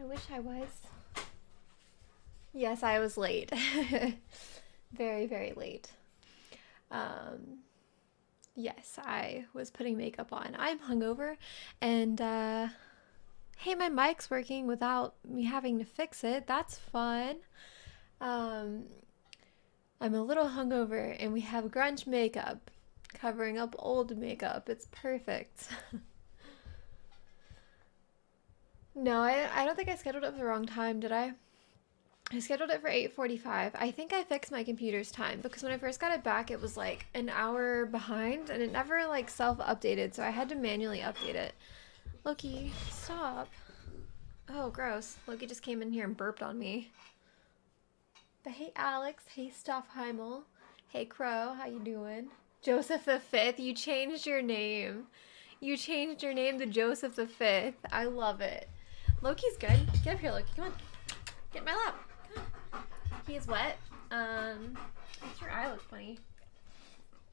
I wish I was. Yes, I was late. Very, very late. Um, yes, I was putting makeup on. I'm hungover, and hey, my mic's working without me having to fix it. That's fun. Um, I'm a little hungover, and we have grunge makeup covering up old makeup. It's perfect. No, I don't think I scheduled it for the wrong time, did I? I scheduled it for 8:45. I think I fixed my computer's time because when I first got it back, it was like an hour behind and it never like self-updated, so I had to manually update it. Loki, stop. Oh, gross. Loki just came in here and burped on me. But hey, Alex. Hey, Stoffheimel. Hey, Crow. How you doing? Joseph the Fifth. You changed your name. You changed your name to Joseph the Fifth. I love it. Loki's good. Get up here, Loki. Come on. Get in my lap. He's wet. Makes your eye look funny.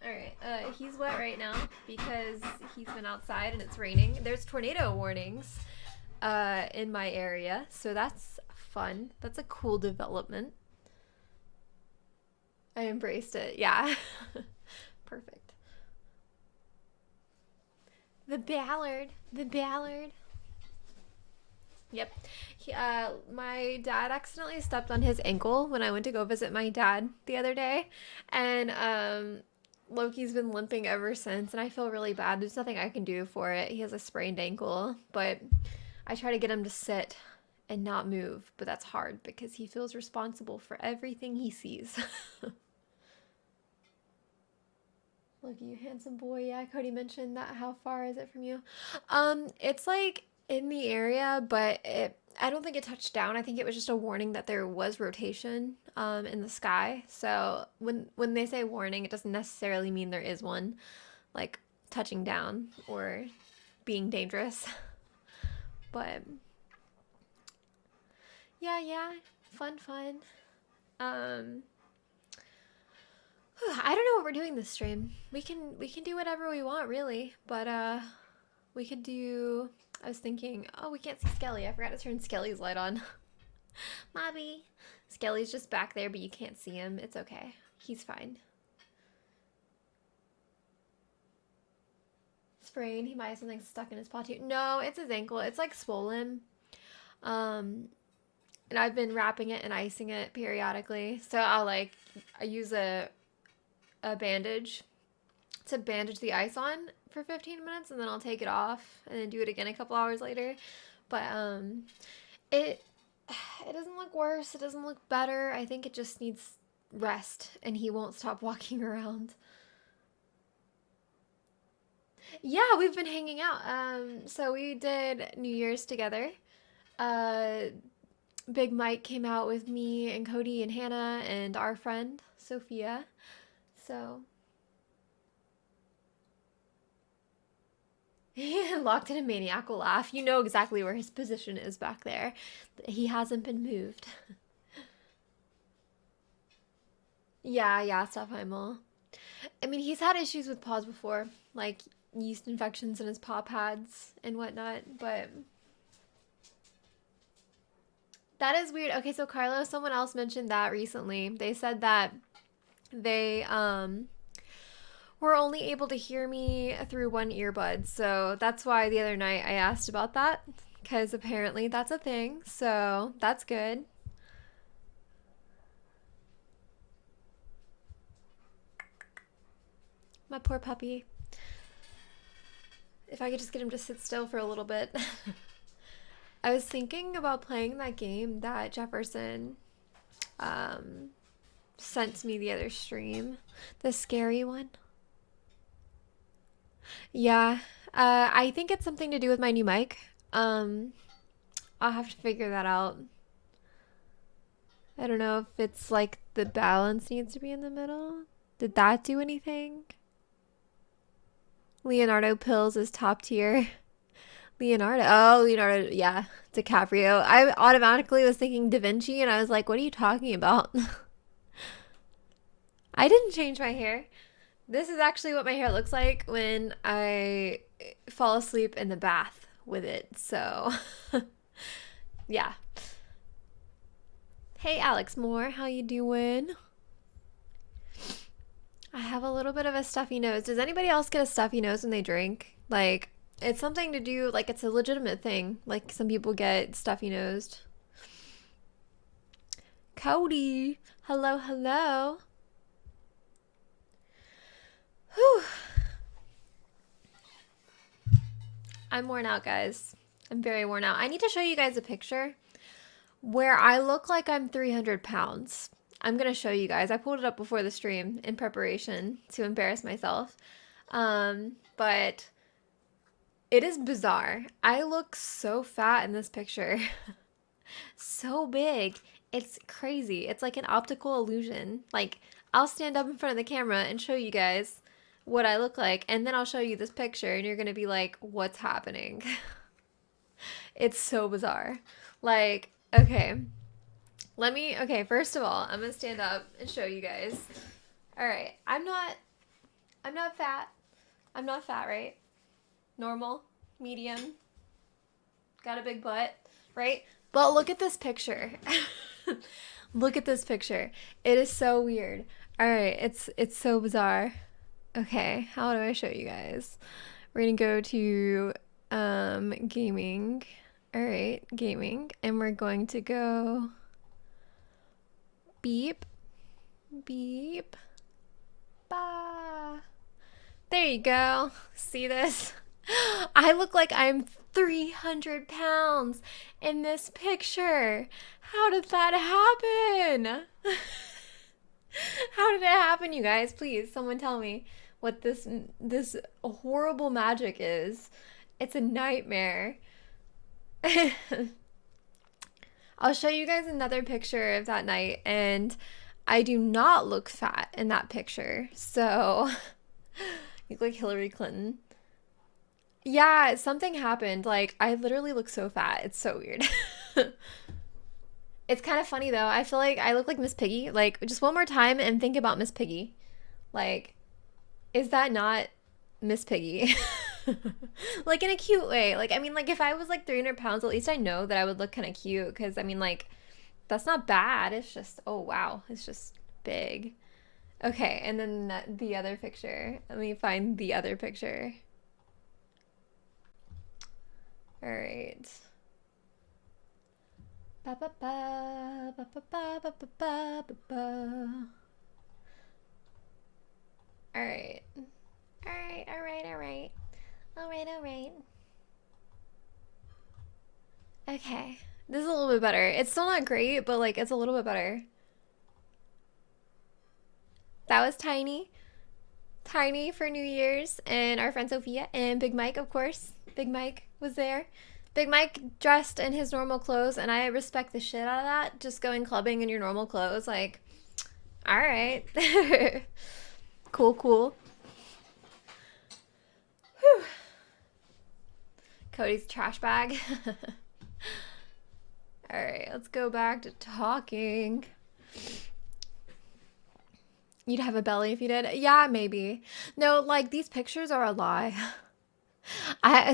Alright, he's wet right now because he's been outside and it's raining. There's tornado warnings in my area, so that's fun. That's a cool development. I embraced it, yeah. Perfect. The Ballard. The Ballard. Yep. My dad accidentally stepped on his ankle when I went to go visit my dad the other day, and Loki's been limping ever since, and I feel really bad. There's nothing I can do for it. He has a sprained ankle, but I try to get him to sit and not move, but that's hard because he feels responsible for everything he sees. Loki, you handsome boy. Yeah, Cody mentioned that. How far is it from you? It's like in the area, but I don't think it touched down. I think it was just a warning that there was rotation in the sky. So when they say warning, it doesn't necessarily mean there is one, like touching down or being dangerous. But yeah, yeah, fun. Um, I don't know what we're doing this stream. We can do whatever we want, really. But we could do. I was thinking, oh, we can't see Skelly. I forgot to turn Skelly's light on. Mobby. Skelly's just back there, but you can't see him. It's okay. He's fine. Sprain. He might have something stuck in his paw too. No, it's his ankle. It's like swollen. And I've been wrapping it and icing it periodically. So I use a bandage to bandage the ice on for 15 minutes, and then I'll take it off and then do it again a couple hours later. But it doesn't look worse. It doesn't look better. I think it just needs rest, and he won't stop walking around. Yeah, we've been hanging out. So we did New Year's together. Uh, Big Mike came out with me and Cody and Hannah and our friend Sophia. So he locked in a maniacal laugh. You know exactly where his position is back there. He hasn't been moved. Yeah, Stoffheimel. I mean, he's had issues with paws before, like yeast infections in his paw pads and whatnot, but that is weird. Okay, so Carlos, someone else mentioned that recently. They said that they were only able to hear me through one earbud. So that's why the other night I asked about that, because apparently that's a thing. So that's good. My poor puppy. If I could just get him to sit still for a little bit. I was thinking about playing that game that Jefferson um, sent me the other stream. The scary one. Yeah, I think it's something to do with my new mic. Um, I'll have to figure that out. I don't know if it's like the balance needs to be in the middle. Did that do anything? Leonardo Pills is top tier. Leonardo, yeah, DiCaprio. I automatically was thinking Da Vinci, and I was like, what are you talking about? I didn't change my hair. This is actually what my hair looks like when I fall asleep in the bath with it. So Yeah. Hey, Alex Moore, how you doing? I have a little bit of a stuffy nose. Does anybody else get a stuffy nose when they drink? Like, it's something to do, like, it's a legitimate thing. Like, some people get stuffy nosed. Cody, hello, hello. Whew. I'm worn out, guys. I'm very worn out. I need to show you guys a picture where I look like I'm 300 pounds. I'm going to show you guys. I pulled it up before the stream in preparation to embarrass myself. But it is bizarre. I look so fat in this picture. So big. It's crazy. It's like an optical illusion. Like, I'll stand up in front of the camera and show you guys what I look like, and then I'll show you this picture, and you're gonna be like, what's happening? It's so bizarre. Like, okay. Okay, first of all, I'm gonna stand up and show you guys. Alright, I'm not fat. I'm not fat, right? Normal, medium, got a big butt, right? But look at this picture. Look at this picture. It is so weird. Alright, it's so bizarre. Okay, how do I show you guys? We're gonna go to gaming. Alright, gaming. And we're going to go beep, beep, ba. There you go. See this? I look like I'm 300 pounds in this picture. How did that happen? How did it happen, you guys? Please, someone tell me what this horrible magic is. It's a nightmare. I'll show you guys another picture of that night, and I do not look fat in that picture. So, you look like Hillary Clinton. Yeah, something happened. Like, I literally look so fat. It's so weird. It's kind of funny though. I feel like I look like Miss Piggy. Like, just one more time and think about Miss Piggy. Like, is that not Miss Piggy? Like, in a cute way. Like, I mean, like, if I was like 300 pounds, at least I know that I would look kind of cute. Because, I mean, like, that's not bad. It's just, oh, wow. It's just big. Okay, and then the other picture. Let me find the other picture. All right. Ba ba ba ba ba ba ba ba ba ba ba. All right. All right. All right. All right. All right. All right. Okay. This is a little bit better. It's still not great, but like it's a little bit better. That was Tiny. Tiny for New Year's, and our friend Sophia and Big Mike, of course. Big Mike was there. Big Mike dressed in his normal clothes, and I respect the shit out of that. Just going clubbing in your normal clothes, like, all right. Cool, cool. Whew. Cody's trash bag. All right, let's go back to talking. You'd have a belly if you did? Yeah, maybe. No, like, these pictures are a lie.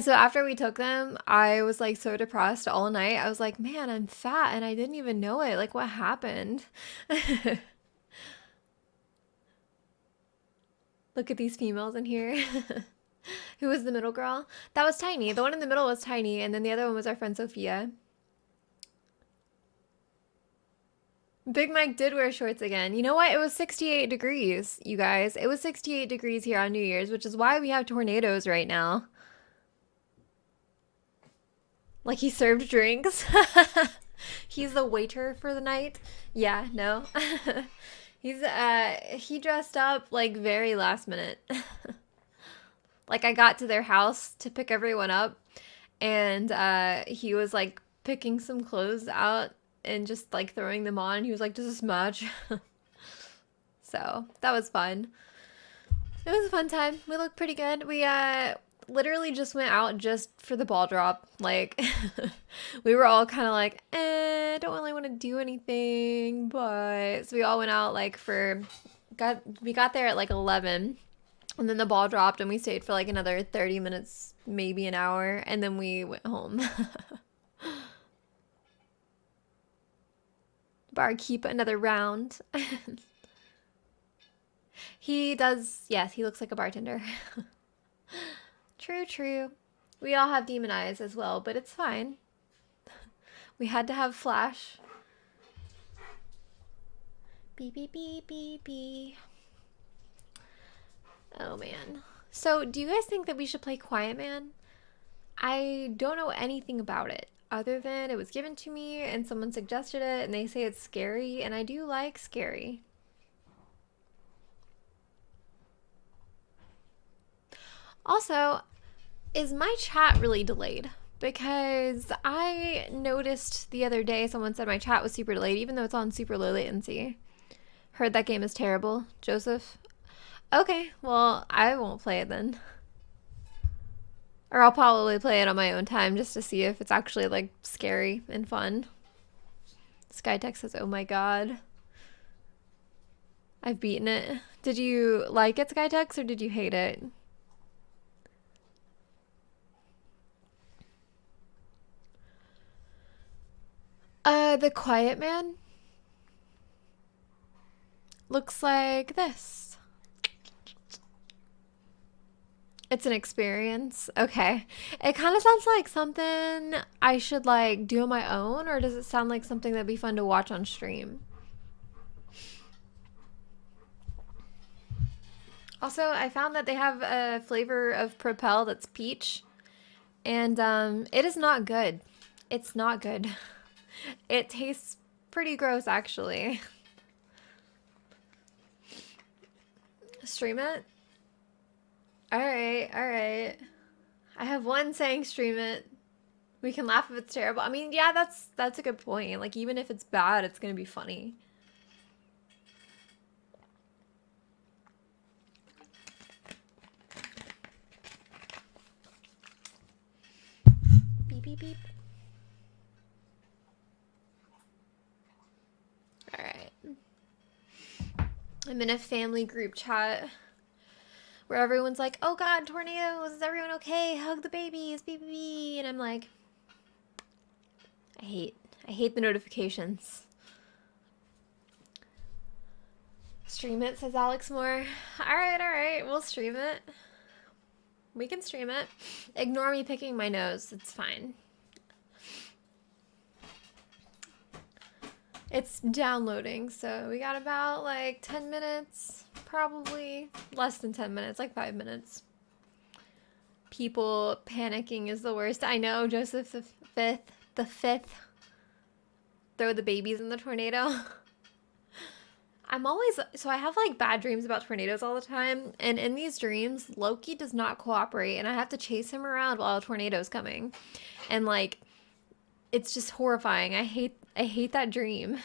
So after we took them, I was like so depressed all night. I was like, man, I'm fat and I didn't even know it. Like, what happened? Look at these females in here. Who was the middle girl? That was Tiny. The one in the middle was Tiny, and then the other one was our friend Sophia. Big Mike did wear shorts again. You know what? It was 68 degrees, you guys. It was 68 degrees here on New Year's, which is why we have tornadoes right now. Like, he served drinks. He's the waiter for the night. Yeah, no. He dressed up like very last minute. Like, I got to their house to pick everyone up, and he was like picking some clothes out and just like throwing them on. He was like, does this match? So that was fun. It was a fun time. We looked pretty good. We literally just went out just for the ball drop. Like, we were all kind of like, don't really want to do anything, but so we all went out like we got there at like 11, and then the ball dropped, and we stayed for like another 30 minutes, maybe an hour, and then we went home. Barkeep another round. He does, yes, he looks like a bartender. True, true. We all have demon eyes as well, but it's fine. We had to have Flash. Beep, beep, beep, beep, beep. Oh, man. So, do you guys think that we should play Quiet Man? I don't know anything about it, other than it was given to me and someone suggested it, and they say it's scary, and I do like scary. Also, is my chat really delayed? Because I noticed the other day someone said my chat was super delayed, even though it's on super low latency. Heard that game is terrible. Joseph? Okay, well, I won't play it then. Or I'll probably play it on my own time just to see if it's actually, like, scary and fun. Skytech says, oh my god. I've beaten it. Did you like it, Skytex, or did you hate it? The Quiet Man looks like this. It's an experience. Okay. It kind of sounds like something I should like do on my own, or does it sound like something that'd be fun to watch on stream? Also, I found that they have a flavor of Propel that's peach, and it is not good. It's not good. It tastes pretty gross, actually. Stream it? Alright, alright. I have one saying stream it. We can laugh if it's terrible. I mean, yeah, that's a good point. Like, even if it's bad, it's gonna be funny. Beep, beep, beep. Alright. I'm in a family group chat where everyone's like, oh god, tornadoes, is everyone okay? Hug the babies, beep, beep, beep. And I'm like, I hate the notifications. Stream it, says Alex Moore. Alright, we'll stream it. We can stream it. Ignore me picking my nose, it's fine. It's downloading, so we got about like 10 minutes, probably less than 10 minutes, like 5 minutes. People panicking is the worst. I know, Joseph the fifth. Throw the babies in the tornado. So I have like bad dreams about tornadoes all the time, and in these dreams, Loki does not cooperate, and I have to chase him around while a tornado's coming. And like, it's just horrifying. I hate that dream.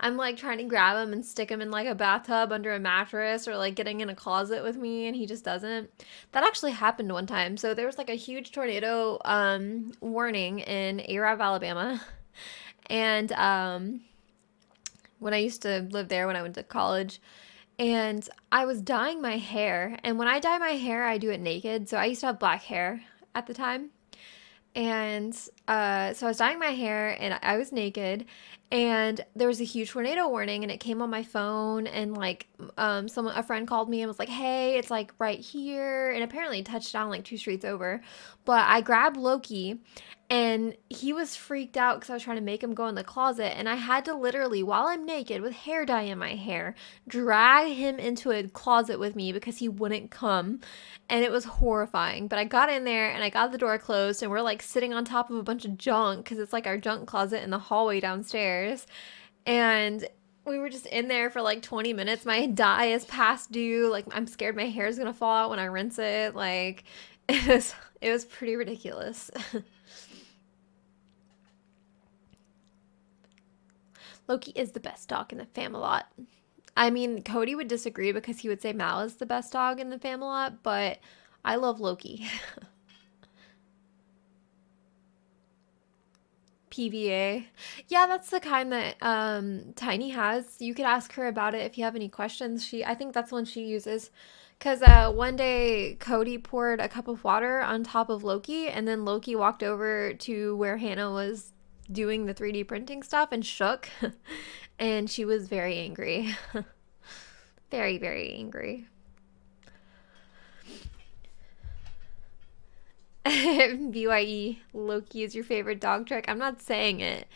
I'm like trying to grab him and stick him in like a bathtub under a mattress, or like getting in a closet with me, and he just doesn't. That actually happened one time. So there was like a huge tornado warning in Arab, Alabama. And when I used to live there when I went to college, and I was dyeing my hair. And when I dye my hair, I do it naked. So I used to have black hair at the time. And so I was dyeing my hair and I was naked, and there was a huge tornado warning, and it came on my phone, and like a friend called me and was like, hey, it's like right here, and apparently it touched down like 2 streets over. But I grabbed Loki, and he was freaked out because I was trying to make him go in the closet, and I had to literally, while I'm naked with hair dye in my hair, drag him into a closet with me because he wouldn't come. And it was horrifying. But I got in there and I got the door closed, and we're like sitting on top of a bunch of junk because it's like our junk closet in the hallway downstairs. And we were just in there for like 20 minutes. My dye is past due. Like, I'm scared my hair is gonna fall out when I rinse it. Like, it was pretty ridiculous. Loki is the best dog in the Famelot. I mean, Cody would disagree because he would say Mal is the best dog in the Famelot, but I love Loki. PVA. Yeah, that's the kind that Tiny has. You could ask her about it if you have any questions. I think that's one she uses. Because one day Cody poured a cup of water on top of Loki, and then Loki walked over to where Hannah was doing the 3D printing stuff and shook. and she was very angry. Very, very angry. BYE, Loki is your favorite dog trick. I'm not saying it.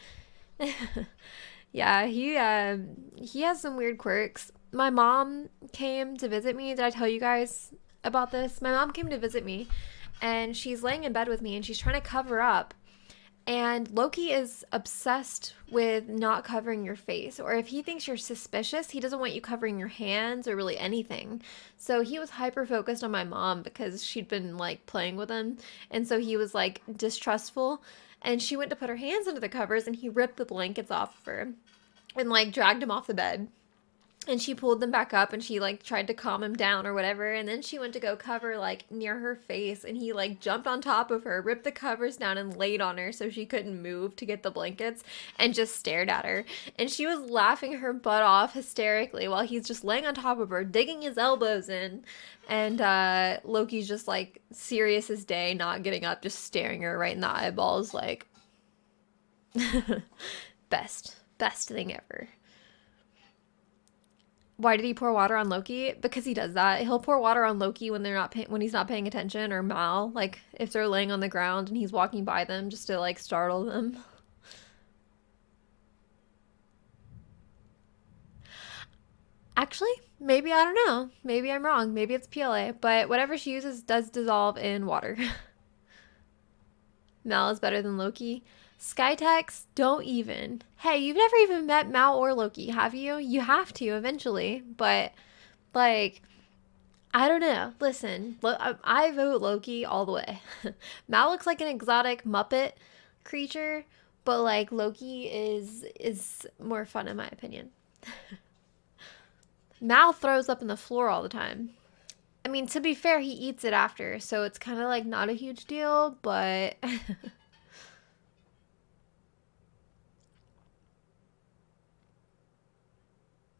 Yeah, he has some weird quirks. My mom came to visit me. Did I tell you guys about this? My mom came to visit me and she's laying in bed with me and she's trying to cover up. And Loki is obsessed with not covering your face. Or if he thinks you're suspicious, he doesn't want you covering your hands or really anything. So he was hyper focused on my mom because she'd been like playing with him. And so he was like distrustful. And she went to put her hands under the covers and he ripped the blankets off of her and like dragged him off the bed. And she pulled them back up and she like tried to calm him down or whatever, and then she went to go cover like near her face and he like jumped on top of her, ripped the covers down and laid on her so she couldn't move to get the blankets, and just stared at her. And she was laughing her butt off hysterically while he's just laying on top of her, digging his elbows in. And Loki's just like serious as day, not getting up, just staring her right in the eyeballs like best thing ever. Why did he pour water on Loki? Because he does that. He'll pour water on Loki when when he's not paying attention, or Mal, like if they're laying on the ground and he's walking by them just to like startle them. Actually, maybe, I don't know. Maybe I'm wrong. Maybe it's PLA, but whatever she uses does dissolve in water. Mal is better than Loki. Skytex, don't even. Hey, you've never even met Mal or Loki, have you? You have to eventually, but like, I don't know. Listen, I vote Loki all the way. Mal looks like an exotic Muppet creature, but like Loki is more fun in my opinion. Mal throws up in the floor all the time. I mean, to be fair, he eats it after, so it's kind of like not a huge deal, but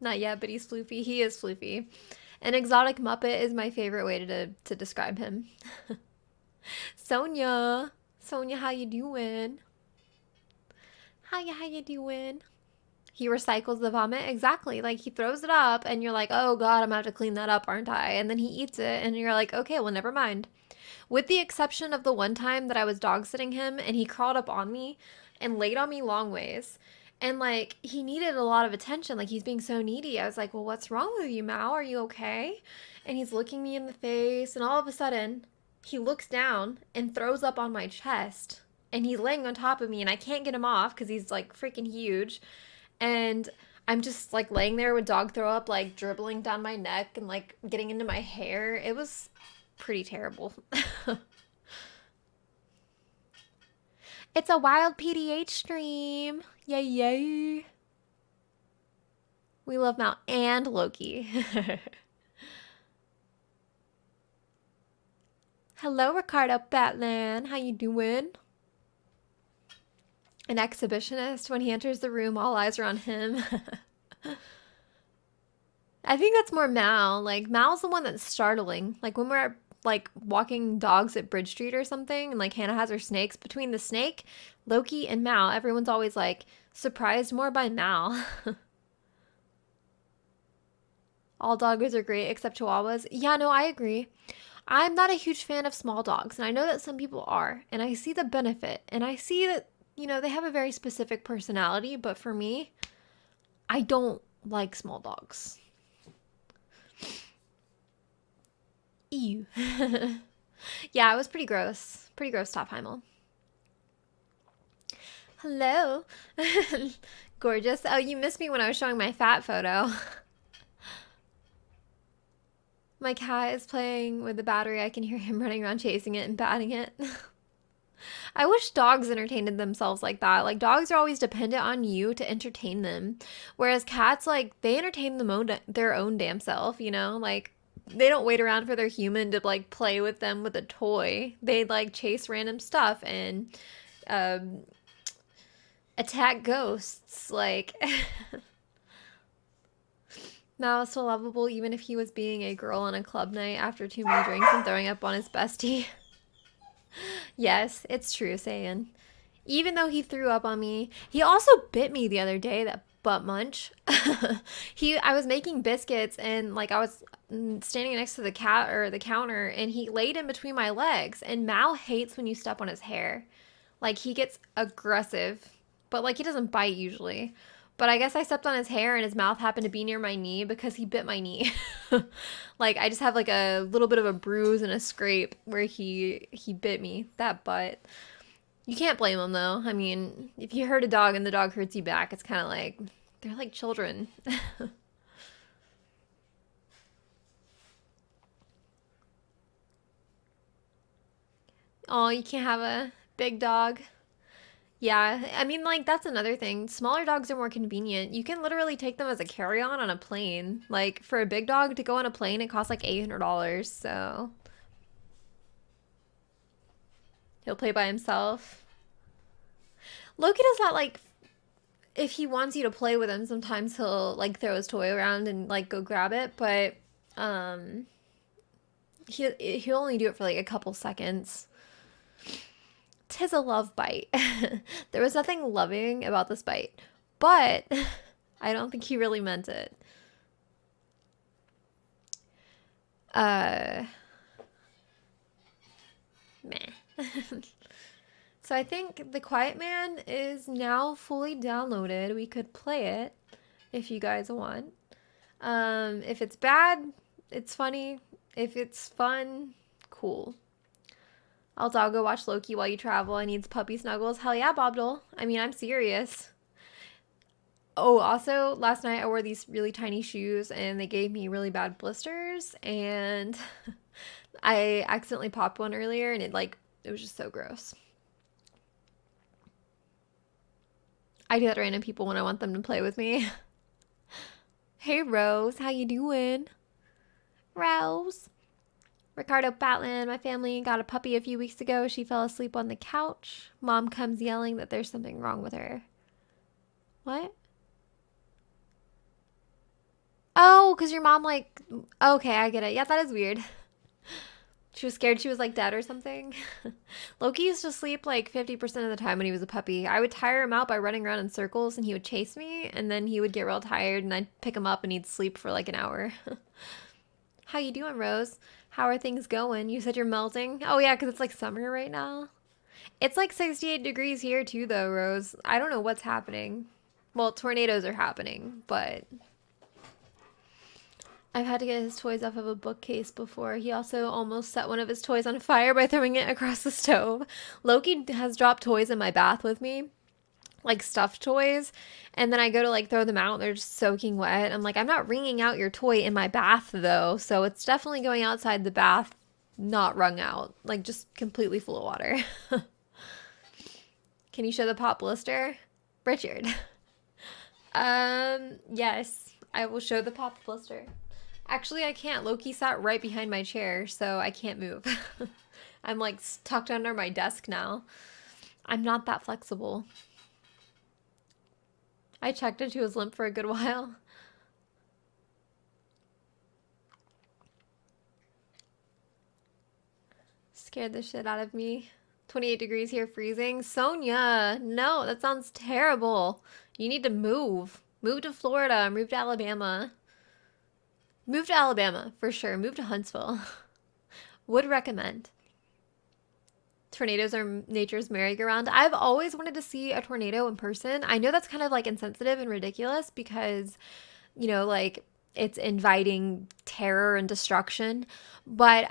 not yet, but he's floofy. He is floofy. An exotic Muppet is my favorite way to describe him. Sonia. Sonia, how you doing? How you doing? He recycles the vomit. Exactly. Like he throws it up and you're like, oh God, I'm gonna have to clean that up, aren't I? And then he eats it and you're like, okay, well, never mind. With the exception of the one time that I was dog sitting him and he crawled up on me and laid on me long ways. And like he needed a lot of attention. Like he's being so needy. I was like, well, what's wrong with you, Mao? Are you okay? And he's looking me in the face. And all of a sudden, he looks down and throws up on my chest. And he's laying on top of me and I can't get him off because he's like freaking huge. And I'm just like laying there with dog throw up, like dribbling down my neck and like getting into my hair. It was pretty terrible. It's a wild PDH stream. Yay, yay. We love Mal and Loki. Hello, Ricardo Batman. How you doing? An exhibitionist. When he enters the room, all eyes are on him. I think that's more Mal. Like, Mal's the one that's startling. Like, when we're like walking dogs at Bridge Street or something, and like Hannah has her snakes, between the snake, Loki, and Mal, everyone's always like surprised more by Mal. All doggos are great except Chihuahuas. Yeah, no, I agree. I'm not a huge fan of small dogs, and I know that some people are, and I see the benefit, and I see that, you know, they have a very specific personality, but for me, I don't like small dogs. Ew. Yeah, it was pretty gross. Pretty gross, Top Heimel. Hello. Gorgeous. Oh, you missed me when I was showing my fat photo. My cat is playing with the battery. I can hear him running around chasing it and batting it. I wish dogs entertained themselves like that. Like, dogs are always dependent on you to entertain them. Whereas cats, like, they entertain their own damn self, you know? Like, they don't wait around for their human to, like, play with them with a toy. They, like, chase random stuff and attack ghosts. Like, Mal is still lovable even if he was being a girl on a club night after too many drinks and throwing up on his bestie. Yes, it's true, Saiyan. Even though he threw up on me, he also bit me the other day, that butt munch. I was making biscuits and like I was standing next to the cat or the counter and he laid in between my legs and Mal hates when you step on his hair. Like he gets aggressive, but like he doesn't bite usually. But I guess I stepped on his hair and his mouth happened to be near my knee because he bit my knee. Like I just have like a little bit of a bruise and a scrape where he bit me, that butt. You can't blame him though. I mean, if you hurt a dog and the dog hurts you back, it's kind of like they're like children. Oh, you can't have a big dog. Yeah, I mean, like, that's another thing. Smaller dogs are more convenient. You can literally take them as a carry-on on a plane. Like, for a big dog to go on a plane, it costs like $800. So he'll play by himself. Loki does that, like, if he wants you to play with him, sometimes he'll, like, throw his toy around and, like, go grab it. But, he'll only do it for, like, a couple seconds. 'Tis a love bite. There was nothing loving about this bite, but I don't think he really meant it. Meh. So I think The Quiet Man is now fully downloaded. We could play it if you guys want. If it's bad, it's funny. If it's fun, cool. I'll doggo watch Loki while you travel. I need puppy snuggles. Hell yeah, Bobdle. I mean, I'm serious. Oh, also, last night I wore these really tiny shoes and they gave me really bad blisters. And I accidentally popped one earlier and it was just so gross. I do that to random people when I want them to play with me. Hey, Rose. How you doing? Rose. Ricardo Batland, my family got a puppy a few weeks ago. She fell asleep on the couch. Mom comes yelling that there's something wrong with her. What? Oh, because your mom, like, okay, I get it. Yeah, that is weird. She was scared she was, like, dead or something. Loki used to sleep, like, 50% of the time when he was a puppy. I would tire him out by running around in circles, and he would chase me, and then he would get real tired, and I'd pick him up, and he'd sleep for, like, an hour. How you doing, Rose? How are things going? You said you're melting? Oh, yeah, because it's, like, summer right now. It's, like, 68 degrees here, too, though, Rose. I don't know what's happening. Well, tornadoes are happening, but I've had to get his toys off of a bookcase before. He also almost set one of his toys on fire by throwing it across the stove. Loki has dropped toys in my bath with me, like stuffed toys, and then I go to like throw them out and they're just soaking wet. I'm like, I'm not wringing out your toy in my bath though, so it's definitely going outside the bath, not wrung out, like just completely full of water. Can you show the pop blister? Richard. Yes, I will show the pop blister. Actually, I can't. Loki sat right behind my chair, so I can't move. I'm like tucked under my desk now. I'm not that flexible. I checked into his limp for a good while. Scared the shit out of me. 28 degrees here, freezing. Sonia, no, that sounds terrible. You need to move. Move to Florida, move to Alabama. Move to Alabama, for sure. Move to Huntsville. Would recommend. Tornadoes are nature's merry-go-round. I've always wanted to see a tornado in person. I know that's kind of like insensitive and ridiculous because, you know, like it's inviting terror and destruction. But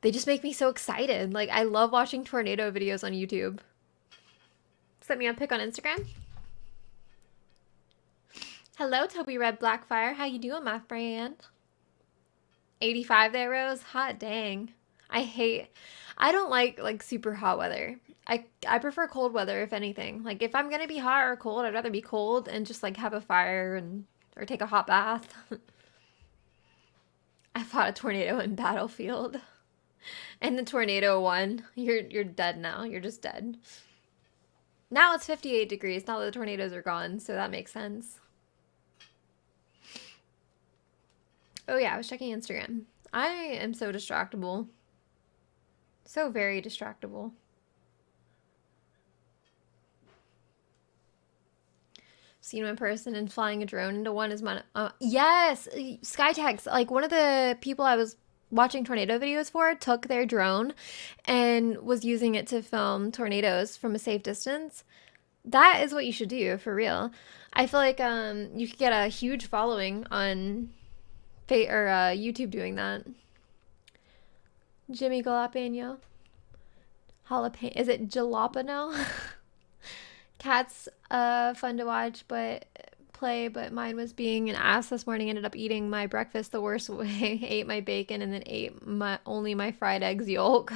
they just make me so excited. Like I love watching tornado videos on YouTube. Set me a pic on Instagram. Hello, Toby Red Blackfire. How you doing, my friend? 85 there, Rose? Hot dang. I don't like super hot weather. I prefer cold weather if anything. Like if I'm gonna be hot or cold, I'd rather be cold and just like have a fire or take a hot bath. I fought a tornado in Battlefield. And the tornado won. You're dead now. You're just dead. Now it's 58 degrees now that the tornadoes are gone, so that makes sense. Oh yeah, I was checking Instagram. I am so distractible. So very distractible. seen them in person, and flying a drone into one is my yes, Skytex. Like one of the people I was watching tornado videos for took their drone and was using it to film tornadoes from a safe distance. That is what you should do for real. I feel like you could get a huge following on YouTube doing that. Jimmy Jalapeno. Jalapeno. Is it jalapeno? Cat's fun to watch, but mine was being an ass this morning. Ended up eating my breakfast the worst way. Ate my bacon and then ate only my fried eggs yolk.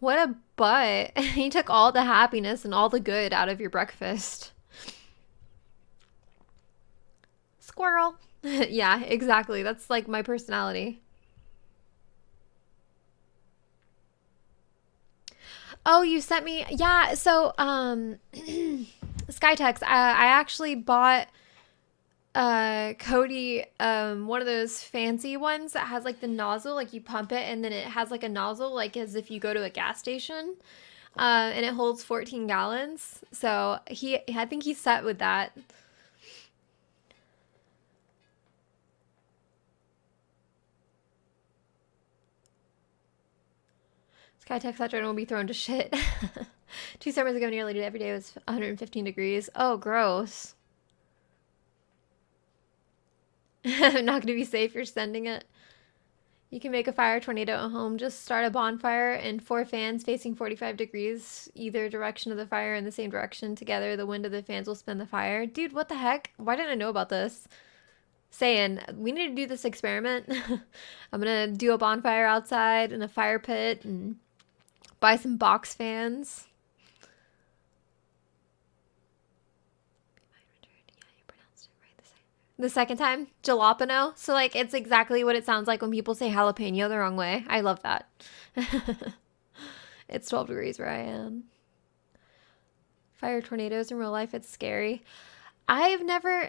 What a butt. He took all the happiness and all the good out of your breakfast. Squirrel. Yeah, exactly. That's like my personality. Oh, you sent me. Yeah, so Skytex, I actually bought Cody one of those fancy ones that has like the nozzle, like you pump it and then it has like a nozzle like as if you go to a gas station. And it holds 14 gallons. So I think he's set with that. Skytex, that drone will be thrown to shit. 2 summers ago, nearly every day was 115 degrees. Oh, gross. Not going to be safe. You're sending it. You can make a fire tornado at home. Just start a bonfire and 4 fans facing 45 degrees, either direction of the fire in the same direction. Together, the wind of the fans will spin the fire. Dude, what the heck? Why didn't I know about this? Saying, we need to do this experiment. I'm going to do a bonfire outside in a fire pit and buy some box fans. The second time, jalapeno. So like it's exactly what it sounds like when people say jalapeno the wrong way. I love that. It's 12 degrees where I am. Fire tornadoes in real life, it's scary. I've never,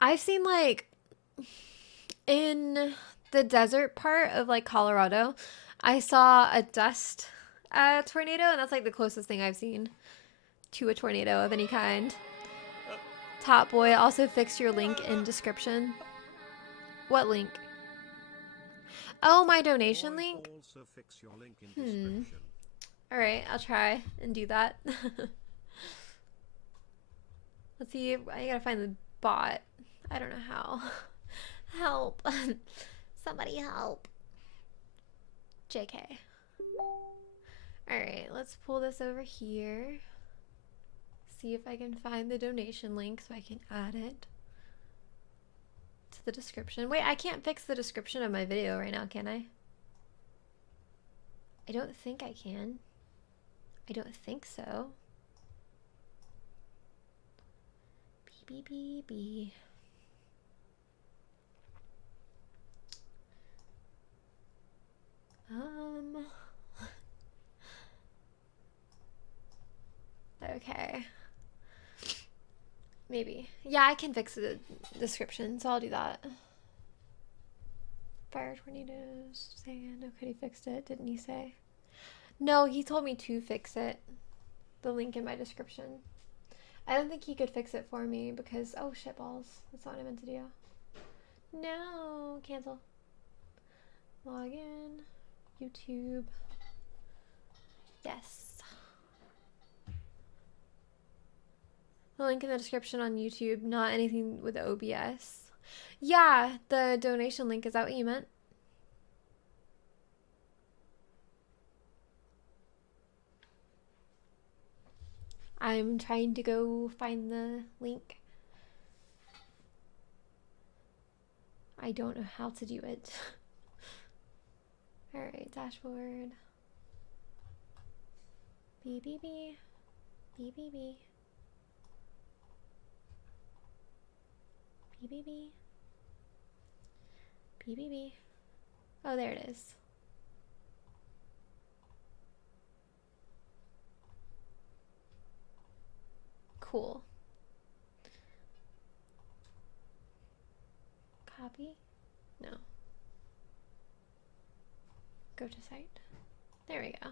I've seen like in the desert part of like Colorado, I saw a dust tornado, and that's like the closest thing I've seen to a tornado of any kind. Top Boy, also fix your link in description. What link? Oh, my donation link? Also fix your link in description. Alright, I'll try and do that. Let's see, I gotta find the bot. I don't know how. Help. Somebody help. JK. Alright, let's pull this over here. See if I can find the donation link so I can add it to the description. Wait, I can't fix the description of my video right now, can I? I don't think I can. I don't think so. B. Okay. Maybe. Yeah, I can fix the description, so I'll do that. Fire tornadoes. Saying, no, Cody fixed it, didn't he say? No, he told me to fix it. The link in my description. I don't think he could fix it for me because, oh, shitballs. That's not what I meant to do. No, cancel. Log in. YouTube. Yes. The link in the description on YouTube, not anything with OBS. Yeah, the donation link, is that what you meant? I'm trying to go find the link. I don't know how to do it. Alright, dashboard. B. Oh, there it is. Cool. Copy? No. Go to site. There we go.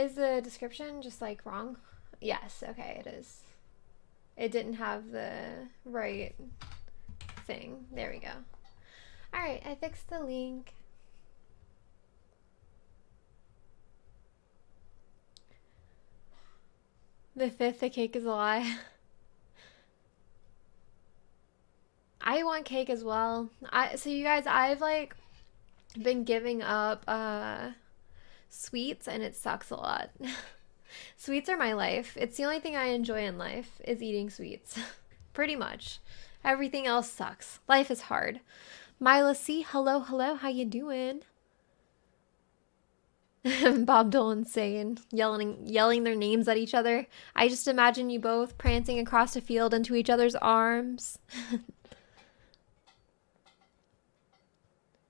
Is the description just like wrong? Yes, okay, it is. It didn't have the right thing. There we go. All right, I fixed the link. The fifth, the cake is a lie. I want cake as well. So you guys, I've like been giving up sweets and it sucks a lot. Sweets are my life. It's the only thing I enjoy in life is eating sweets. Pretty much. Everything else sucks. Life is hard. Mila C, hello, hello, how you doing? Bob Dolan saying, yelling their names at each other. I just imagine you both prancing across a field into each other's arms.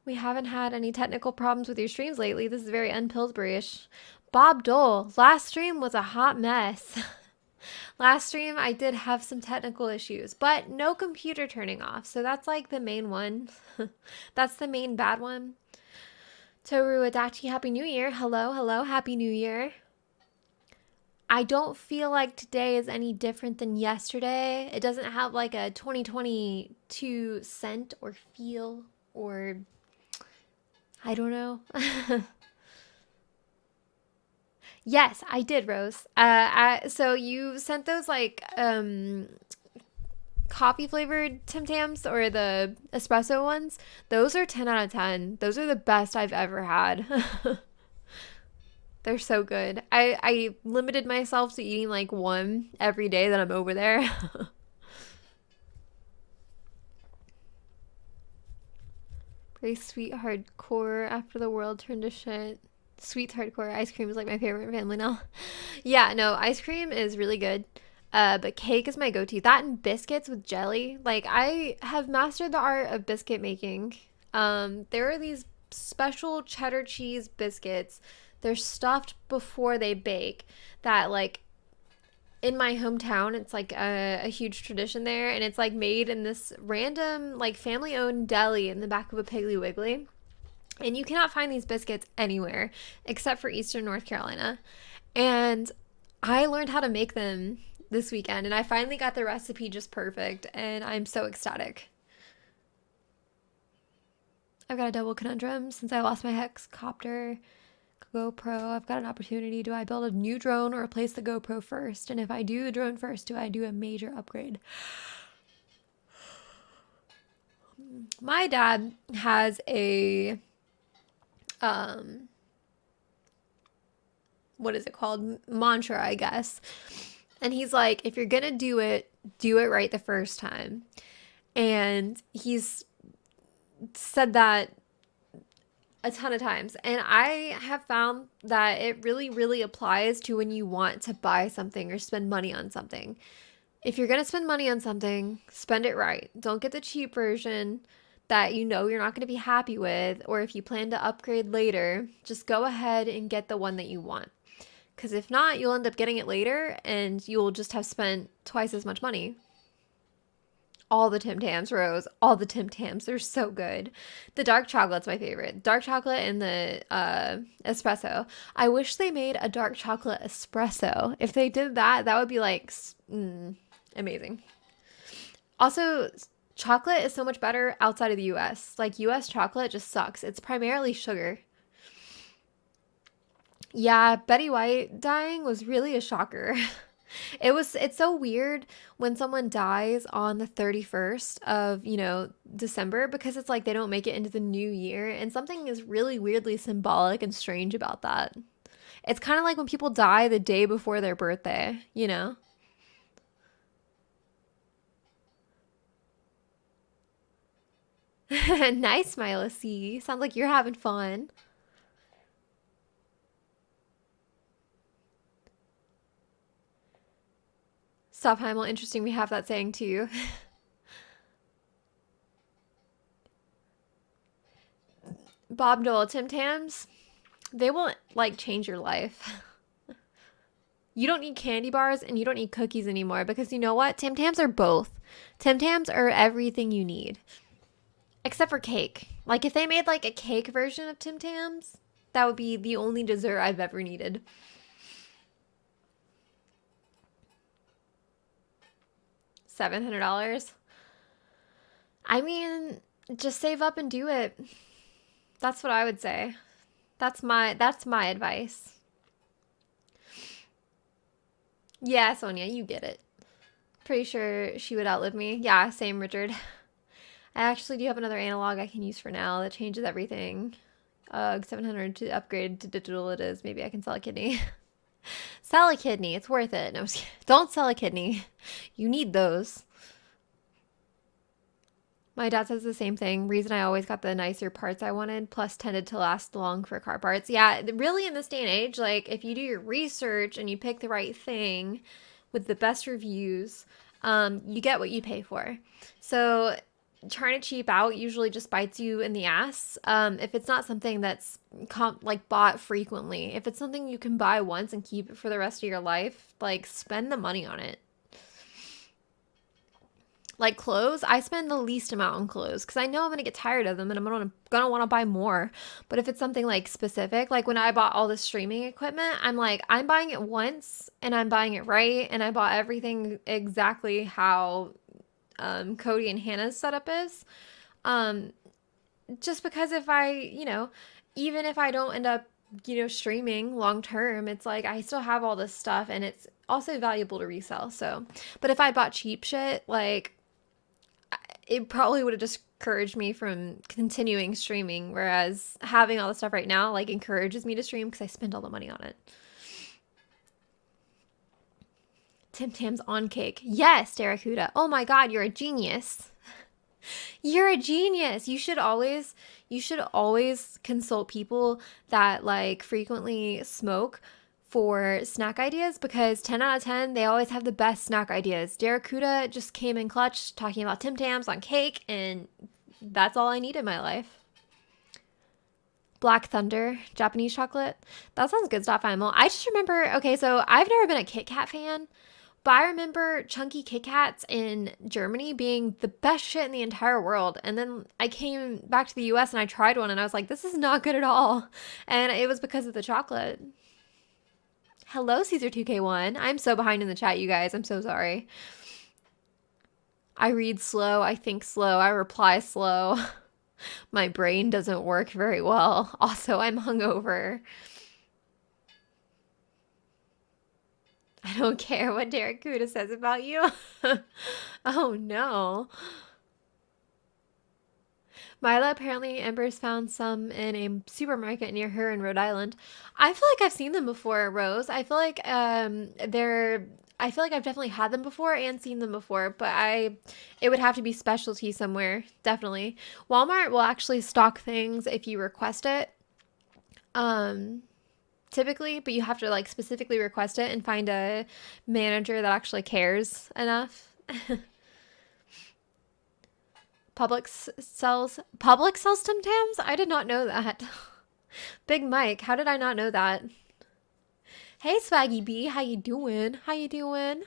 We haven't had any technical problems with your streams lately. This is very un-Pillsbury-ish. Bob Dole, last stream was a hot mess. Last stream I did have some technical issues, but no computer turning off. So that's like the main one. That's the main bad one. Toru Adachi, Happy New Year. Hello, hello, Happy New Year. I don't feel like today is any different than yesterday. It doesn't have like a 2022 scent or feel or I don't know. Yes, I did, Rose. So you sent those like coffee flavored Tim Tams or the espresso ones. Those are 10 out of 10. Those are the best I've ever had. They're so good. I limited myself to eating like one every day that I'm over there. Very sweet hardcore after the world turned to shit. Sweet hardcore ice cream is like my favorite family now. Yeah, no, ice cream is really good. But cake is my go-to. That and biscuits with jelly. Like I have mastered the art of biscuit making. There are these special cheddar cheese biscuits. They're stuffed before they bake. That like in my hometown, it's like a huge tradition there, and it's like made in this random like family-owned deli in the back of a Piggly Wiggly. And you cannot find these biscuits anywhere except for Eastern North Carolina. And I learned how to make them this weekend, and I finally got the recipe just perfect, and I'm so ecstatic. I've got a double conundrum since I lost my Hexcopter GoPro. I've got an opportunity. Do I build a new drone or replace the GoPro first? And if I do the drone first, do I do a major upgrade? My dad has a what is it called? Mantra, I guess. And he's like, if you're gonna do it right the first time. And he's said that a ton of times. And I have found that it really, really applies to when you want to buy something or spend money on something. If you're gonna spend money on something, spend it right. Don't get the cheap version that you know you're not going to be happy with, or if you plan to upgrade later, just go ahead and get the one that you want. Because if not, you'll end up getting it later and you'll just have spent twice as much money. All the Tim Tams, Rose. All the Tim Tams. They're so good. The dark chocolate's my favorite. Dark chocolate and the espresso. I wish they made a dark chocolate espresso. If they did that, that would be like amazing. Also, chocolate is so much better outside of the US. Like US chocolate just sucks. It's primarily sugar. Yeah, Betty White dying was really a shocker. It's so weird when someone dies on the 31st of, December, because it's like they don't make it into the new year, and something is really weirdly symbolic and strange about that. It's kind of like when people die the day before their birthday, Nice, Mila C. Sounds like you're having fun. Stop Heimel, interesting we have that saying too. Bob Dole, Tim Tams, they will like change your life. You don't need candy bars and you don't need cookies anymore, because you know what? Tim Tams are both. Tim Tams are everything you need. Except for cake. Like if they made like a cake version of Tim Tams, that would be the only dessert I've ever needed. $700. I mean, just save up and do it. That's what I would say. That's my advice. Yeah, Sonia, you get it. Pretty sure she would outlive me. Yeah, same, Richard. I actually do have another analog I can use for now that changes everything. 700 to upgrade to digital it is. Maybe I can sell a kidney. Sell a kidney. It's worth it. No, don't sell a kidney. You need those. My dad says the same thing. Reason I always got the nicer parts I wanted, plus tended to last long for car parts. Yeah, really in this day and age, like if you do your research and you pick the right thing with the best reviews, you get what you pay for. So trying to cheap out usually just bites you in the ass. If it's not something that's like bought frequently, if it's something you can buy once and keep it for the rest of your life, like spend the money on it. Like clothes, I spend the least amount on clothes because I know I'm gonna get tired of them and I'm gonna want to buy more. But if it's something like specific, like when I bought all this streaming equipment, I'm like, I'm buying it once and I'm buying it right, and I bought everything exactly how Cody and Hannah's setup is. Um, just because if even if I don't end up, streaming long term, it's like I still have all this stuff and it's also valuable to resell. So, but if I bought cheap shit, like it probably would have discouraged me from continuing streaming, whereas having all the stuff right now like encourages me to stream because I spend all the money on it. Tim Tam's on cake. Yes, Darakuda. Oh my god, you're a genius. You're a genius. You should always consult people that like frequently smoke for snack ideas because 10 out of 10, they always have the best snack ideas. Darakuda just came in clutch talking about Tim Tams on cake, and that's all I need in my life. Black Thunder, Japanese chocolate. That sounds good stuff, Emil. I just remember, okay, so I've never been a Kit Kat fan, but I remember chunky Kit Kats in Germany being the best shit in the entire world. And then I came back to the US and I tried one and I was like, this is not good at all. And it was because of the chocolate. Hello, Caesar2K1. I'm so behind in the chat, you guys. I'm so sorry. I read slow. I think slow. I reply slow. My brain doesn't work very well. Also, I'm hungover. I don't care what Derek Kuda says about you. Oh no. Mila, apparently Ember's found some in a supermarket near her in Rhode Island. I feel like I've seen them before, Rose. I feel like I've definitely had them before and seen them before, but it would have to be specialty somewhere, definitely. Walmart will actually stock things if you request it. Typically, but you have to like specifically request it and find a manager that actually cares enough. Publix sells Tim Tams? I did not know that. Big Mike, how did I not know that? Hey Swaggy B, how you doing? How you doing?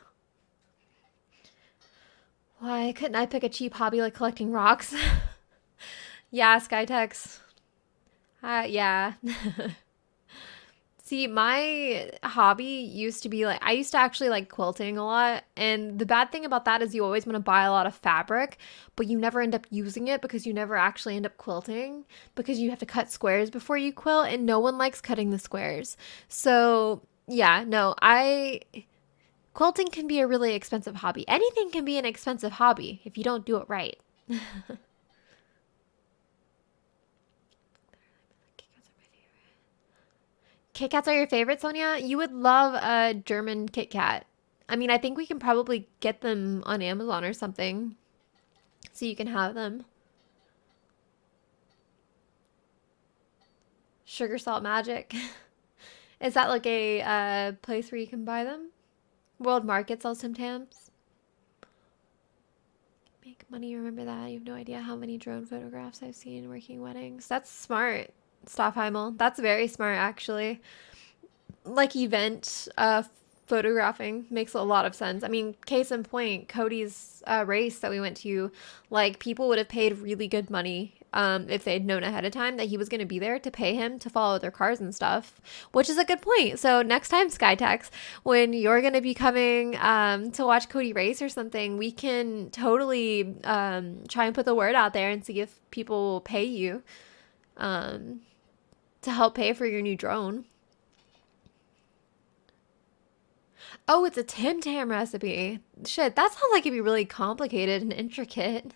Why couldn't I pick a cheap hobby like collecting rocks? Yeah, Skytex. Yeah. See, my hobby used to be like, I used to actually like quilting a lot. And the bad thing about that is you always want to buy a lot of fabric, but you never end up using it because you never actually end up quilting because you have to cut squares before you quilt and no one likes cutting the squares. So, yeah, no, quilting can be a really expensive hobby. Anything can be an expensive hobby if you don't do it right. Kit Kats are your favorite, Sonia? You would love a German Kit Kat. I mean, I think we can probably get them on Amazon or something so you can have them. Sugar Salt Magic. Is that like a place where you can buy them? World Market sells Tim Tams. Make money, remember that. You have no idea how many drone photographs I've seen working weddings. That's smart. Stoffheimel. That's very smart, actually. Like event photographing makes a lot of sense. I mean, case in point, Cody's race that we went to, like, people would have paid really good money if they'd known ahead of time that he was going to be there to pay him to follow their cars and stuff, which is a good point. So next time, Skytex, when you're going to be coming to watch Cody race or something, we can totally try and put the word out there and see if people will pay you to help pay for your new drone. Oh, it's a Tim Tam recipe. Shit, that sounds like it'd be really complicated and intricate.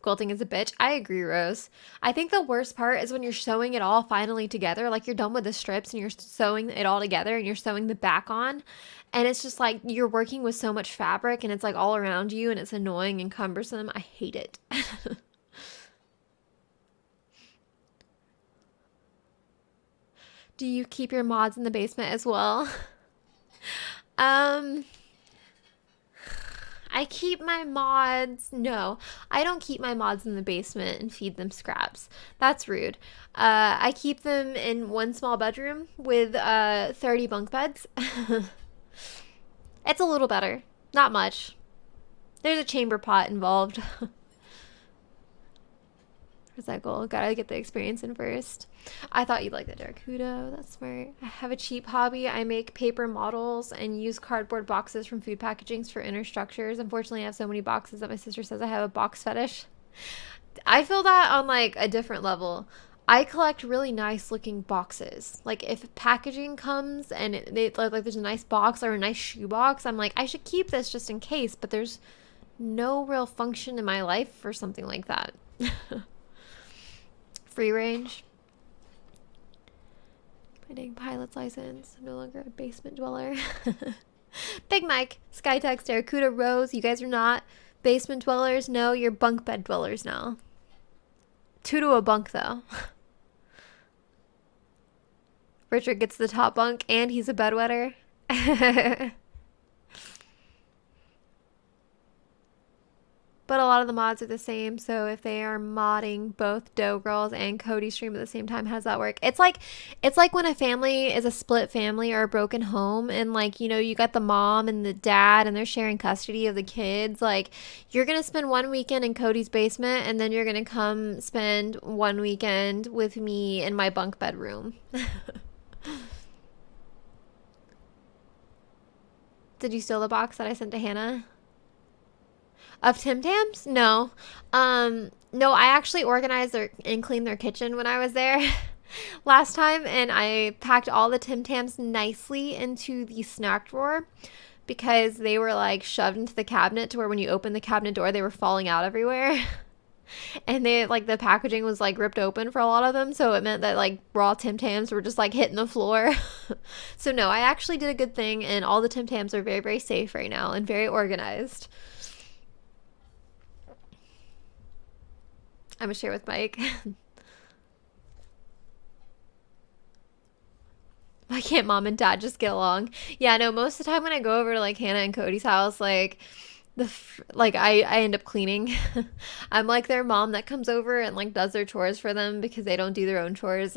Quilting is a bitch. I agree, Rose. I think the worst part is when you're sewing it all finally together. Like, you're done with the strips and you're sewing it all together and you're sewing the back on. And it's just like you're working with so much fabric and it's like all around you and it's annoying and cumbersome. I hate it. Do you keep your mods in the basement as well? Um, I keep my mods. No, I don't keep my mods in the basement and feed them scraps. That's rude. I keep them in one small bedroom with 30 bunk beds. It's a little better. Not much. There's a chamber pot involved. Recycle. Gotta get the experience in first. I thought you'd like the Darkudo. That's smart. I have a cheap hobby. I make paper models and use cardboard boxes from food packagings for inner structures. Unfortunately, I have so many boxes that my sister says I have a box fetish. I feel that on like a different level. I collect really nice looking boxes. Like if packaging comes and like there's a nice box or a nice shoe box, I'm like, I should keep this just in case, but there's no real function in my life for something like that. Free range. My dang pilot's license. I'm no longer a basement dweller. Big Mike, Skytex, Darkuda, Rose. You guys are not basement dwellers. No, you're bunk bed dwellers now. 2 to a bunk, though. Richard gets the top bunk, and he's a bedwetter. But a lot of the mods are the same, so if they are modding both Dough Girls and Cody stream at the same time, how does that work? It's like when a family is a split family or a broken home, and like, you know, you got the mom and the dad and they're sharing custody of the kids. Like, you're gonna spend one weekend in Cody's basement and then you're gonna come spend one weekend with me in my bunk bedroom. Did you steal the box that I sent to Hannah? Of Tim Tams? No. No, I actually organized and cleaned their kitchen when I was there last time, and I packed all the Tim Tams nicely into the snack drawer because they were like shoved into the cabinet to where when you open the cabinet door, they were falling out everywhere. And they like the packaging was like ripped open for a lot of them, so it meant that like raw Tim Tams were just like hitting the floor. So no, I actually did a good thing, and all the Tim Tams are very, very safe right now and very organized. I'm gonna share with Mike. Why can't mom and dad just get along? Yeah, no, most of the time when I go over to like Hannah and Cody's house, like I end up cleaning. I'm like their mom that comes over and like does their chores for them because they don't do their own chores.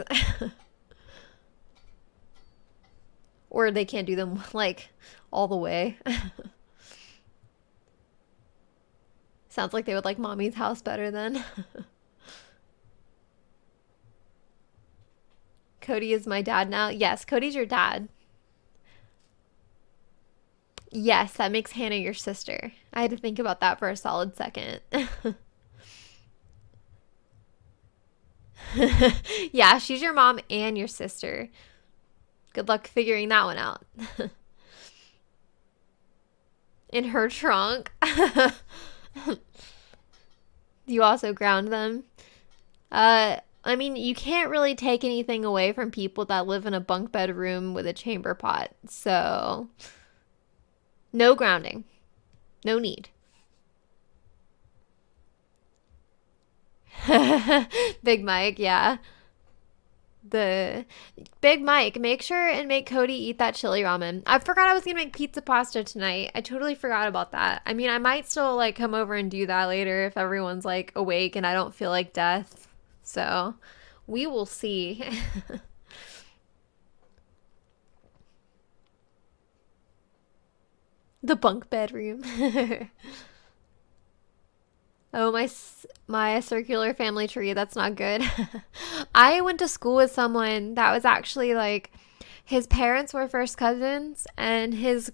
Or they can't do them like all the way. Sounds like they would like mommy's house better then. Cody is my dad now. Yes, Cody's your dad. Yes, that makes Hannah your sister. I had to think about that for a solid second. Yeah, she's your mom and your sister. Good luck figuring that one out. In her trunk. You also ground them. I mean, you can't really take anything away from people that live in a bunk bed room with a chamber pot. So, no grounding. No need. Big Mike, yeah. The Big Mike, make sure and make Cody eat that chili ramen. I forgot I was gonna make pizza pasta tonight. I totally forgot about that. I mean, I might still like come over and do that later if everyone's like awake and I don't feel like death. So we will see. The bunk bedroom. Oh, my circular family tree. That's not good. I went to school with someone that was actually like his parents were first cousins and his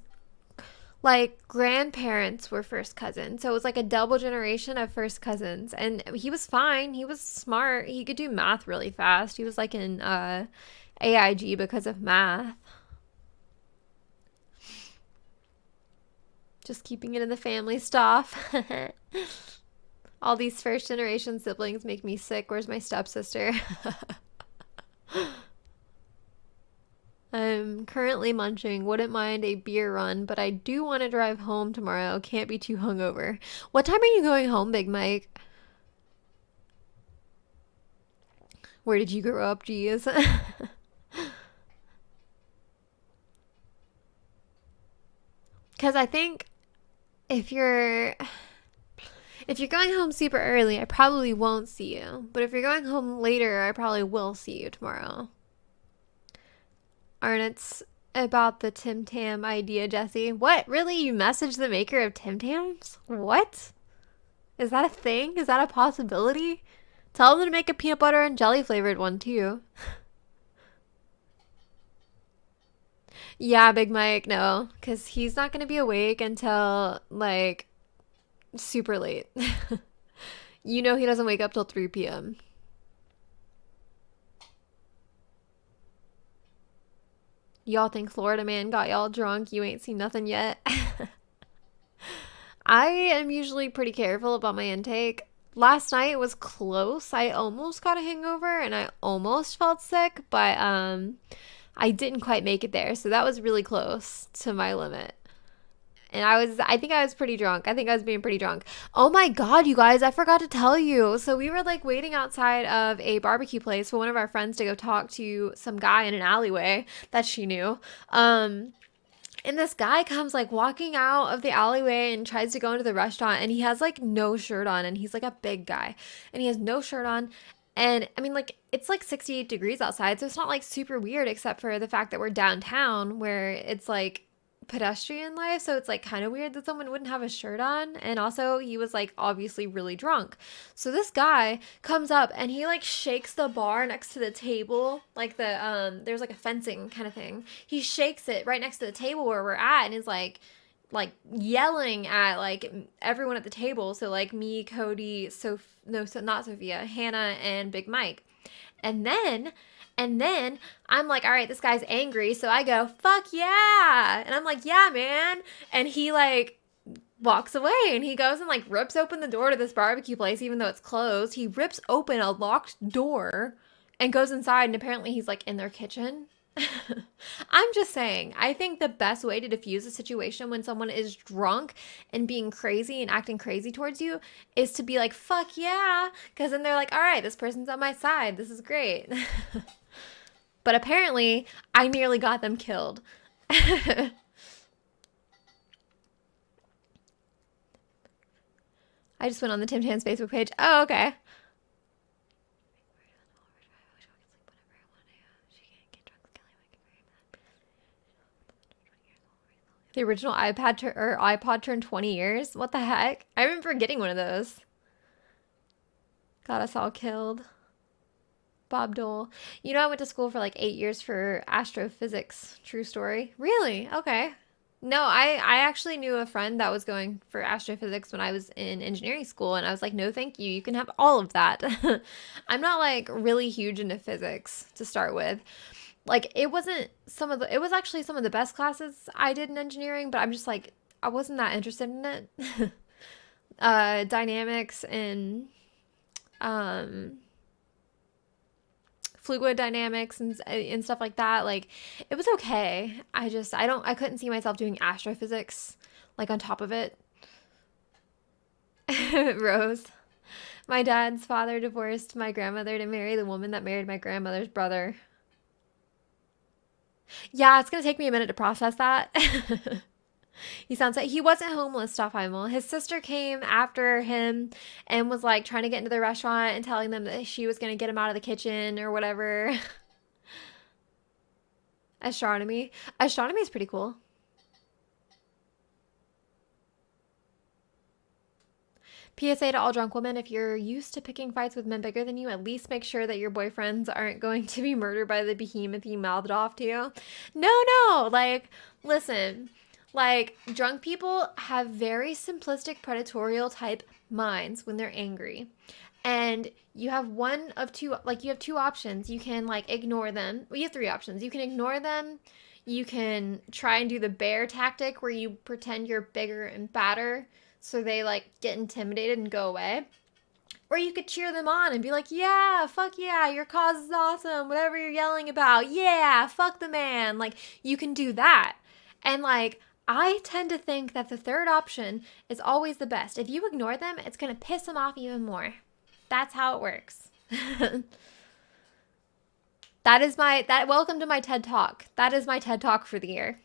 like grandparents were first cousins. So it was like a double generation of first cousins. And he was fine. He was smart. He could do math really fast. He was like in AIG because of math. Just keeping it in the family stuff. All these first generation siblings make me sick. Where's my stepsister? I'm currently munching. Wouldn't mind a beer run, but I do want to drive home tomorrow. Can't be too hungover. What time are you going home, Big Mike? Where did you grow up, geez? Because I think if you're if you're going home super early, I probably won't see you. But if you're going home later, I probably will see you tomorrow. Arnott's about the Tim Tam idea, Jesse. What? Really? You messaged the maker of Tim Tams? What? Is that a thing? Is that a possibility? Tell them to make a peanut butter and jelly flavored one too. Yeah, Big Mike, no. Because he's not going to be awake until like super late. You know he doesn't wake up till 3 p.m. Y'all think Florida man got y'all drunk. You ain't seen nothing yet. I am usually pretty careful about my intake. Last night was close. I almost got a hangover and I almost felt sick, but I didn't quite make it there. So that was really close to my limit. And I think I was pretty drunk. I think I was being pretty drunk. Oh my God, you guys, I forgot to tell you. So we were like waiting outside of a barbecue place for one of our friends to go talk to some guy in an alleyway that she knew. And this guy comes like walking out of the alleyway and tries to go into the restaurant and he has like no shirt on and he's like a big guy and he has no shirt on. And I mean, like, it's like 68 degrees outside, so it's not like super weird except for the fact that we're downtown where it's like pedestrian life. So it's like kind of weird that someone wouldn't have a shirt on. And also, he was like obviously really drunk. So this guy comes up and he like shakes the bar next to the table, like there's like a fencing kind of thing. He shakes it right next to the table where we're at and is like yelling at like everyone at the table. So like me, Cody, no, so not Sophia, Hannah, and Big Mike. And then and then I'm like, all right, this guy's angry. So I go, fuck yeah. And I'm like, yeah, man. And he like walks away and he goes and like rips open the door to this barbecue place, even though it's closed. He rips open a locked door and goes inside. And apparently he's like in their kitchen. I'm just saying, I think the best way to diffuse a situation when someone is drunk and being crazy and acting crazy towards you is to be like, fuck yeah. Because then they're like, all right, this person's on my side. This is great. But apparently, I nearly got them killed. I just went on the Tim Tams Facebook page. Oh, okay. The original iPod turned 20 years. What the heck? I remember getting one of those. Got us all killed. Bob Dole. You know, I went to school for like 8 years for astrophysics. True story. Really? Okay. No, I actually knew a friend that was going for astrophysics when I was in engineering school, and I was like, no, thank you. You can have all of that. I'm not like really huge into physics to start with. Like, it was actually some of the best classes I did in engineering, but I'm just like, I wasn't that interested in it. Dynamics and um fluid dynamics and stuff like that. Like it was okay. I couldn't see myself doing astrophysics like on top of it. Rose. My dad's father divorced my grandmother to marry the woman that married my grandmother's brother. Yeah, it's gonna take me a minute to process that. He sounds like he wasn't homeless, Stoffheimel. His sister came after him and was like trying to get into the restaurant and telling them that she was gonna get him out of the kitchen or whatever. Astronomy. Astronomy is pretty cool. PSA to all drunk women, if you're used to picking fights with men bigger than you, at least make sure that your boyfriends aren't going to be murdered by the behemoth you mouthed off to you. No, like, listen, like, drunk people have very simplistic predatorial type minds when they're angry. And you have one of two, like, you have two options. You can, like, ignore them. Well, you have three options. You can ignore them. You can try and do the bear tactic where you pretend you're bigger and badder so they like get intimidated and go away. Or you could cheer them on and be like, yeah, fuck yeah, your cause is awesome. Whatever you're yelling about, yeah, fuck the man. Like, you can do that. And like, I tend to think that the third option is always the best. If you ignore them, it's going to piss them off even more. That's how it works. Welcome to my TED Talk. That is my TED Talk for the year.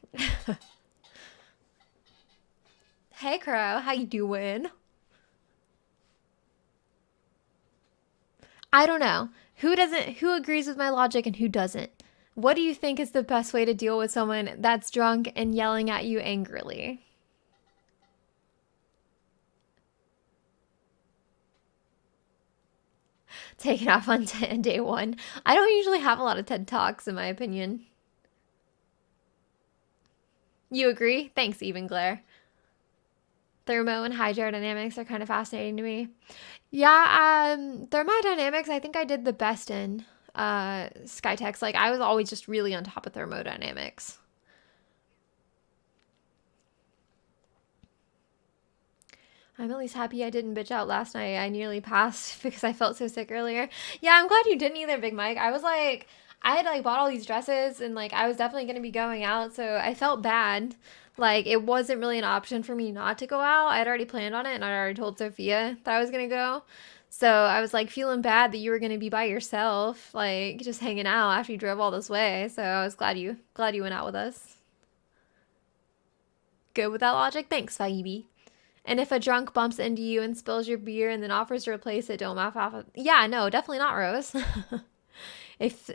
Hey Crow, how you doing? I don't know. Who agrees with my logic and who doesn't? What do you think is the best way to deal with someone that's drunk and yelling at you angrily? Taken off on day one. I don't usually have a lot of TED Talks, in my opinion. You agree? Thanks, Even Glare. Thermo and hydrodynamics are kind of fascinating to me. Yeah, thermodynamics, I think I did the best in Skytex. Like, I was always just really on top of thermodynamics. I'm at least happy I didn't bitch out last night. I nearly passed because I felt so sick earlier. Yeah, I'm glad you didn't either, Big Mike. I was like, I had like bought all these dresses and like I was definitely going to be going out, so I felt bad. Like, it wasn't really an option for me not to go out. I'd already planned on it and I'd already told Sophia that I was going to go. So I was like feeling bad that you were going to be by yourself, like just hanging out after you drove all this way. So I was glad you went out with us. Good with that logic? Thanks, Faibi. And if a drunk bumps into you and spills your beer and then offers to replace it, don't mouth off. Yeah, no, definitely not, Rose.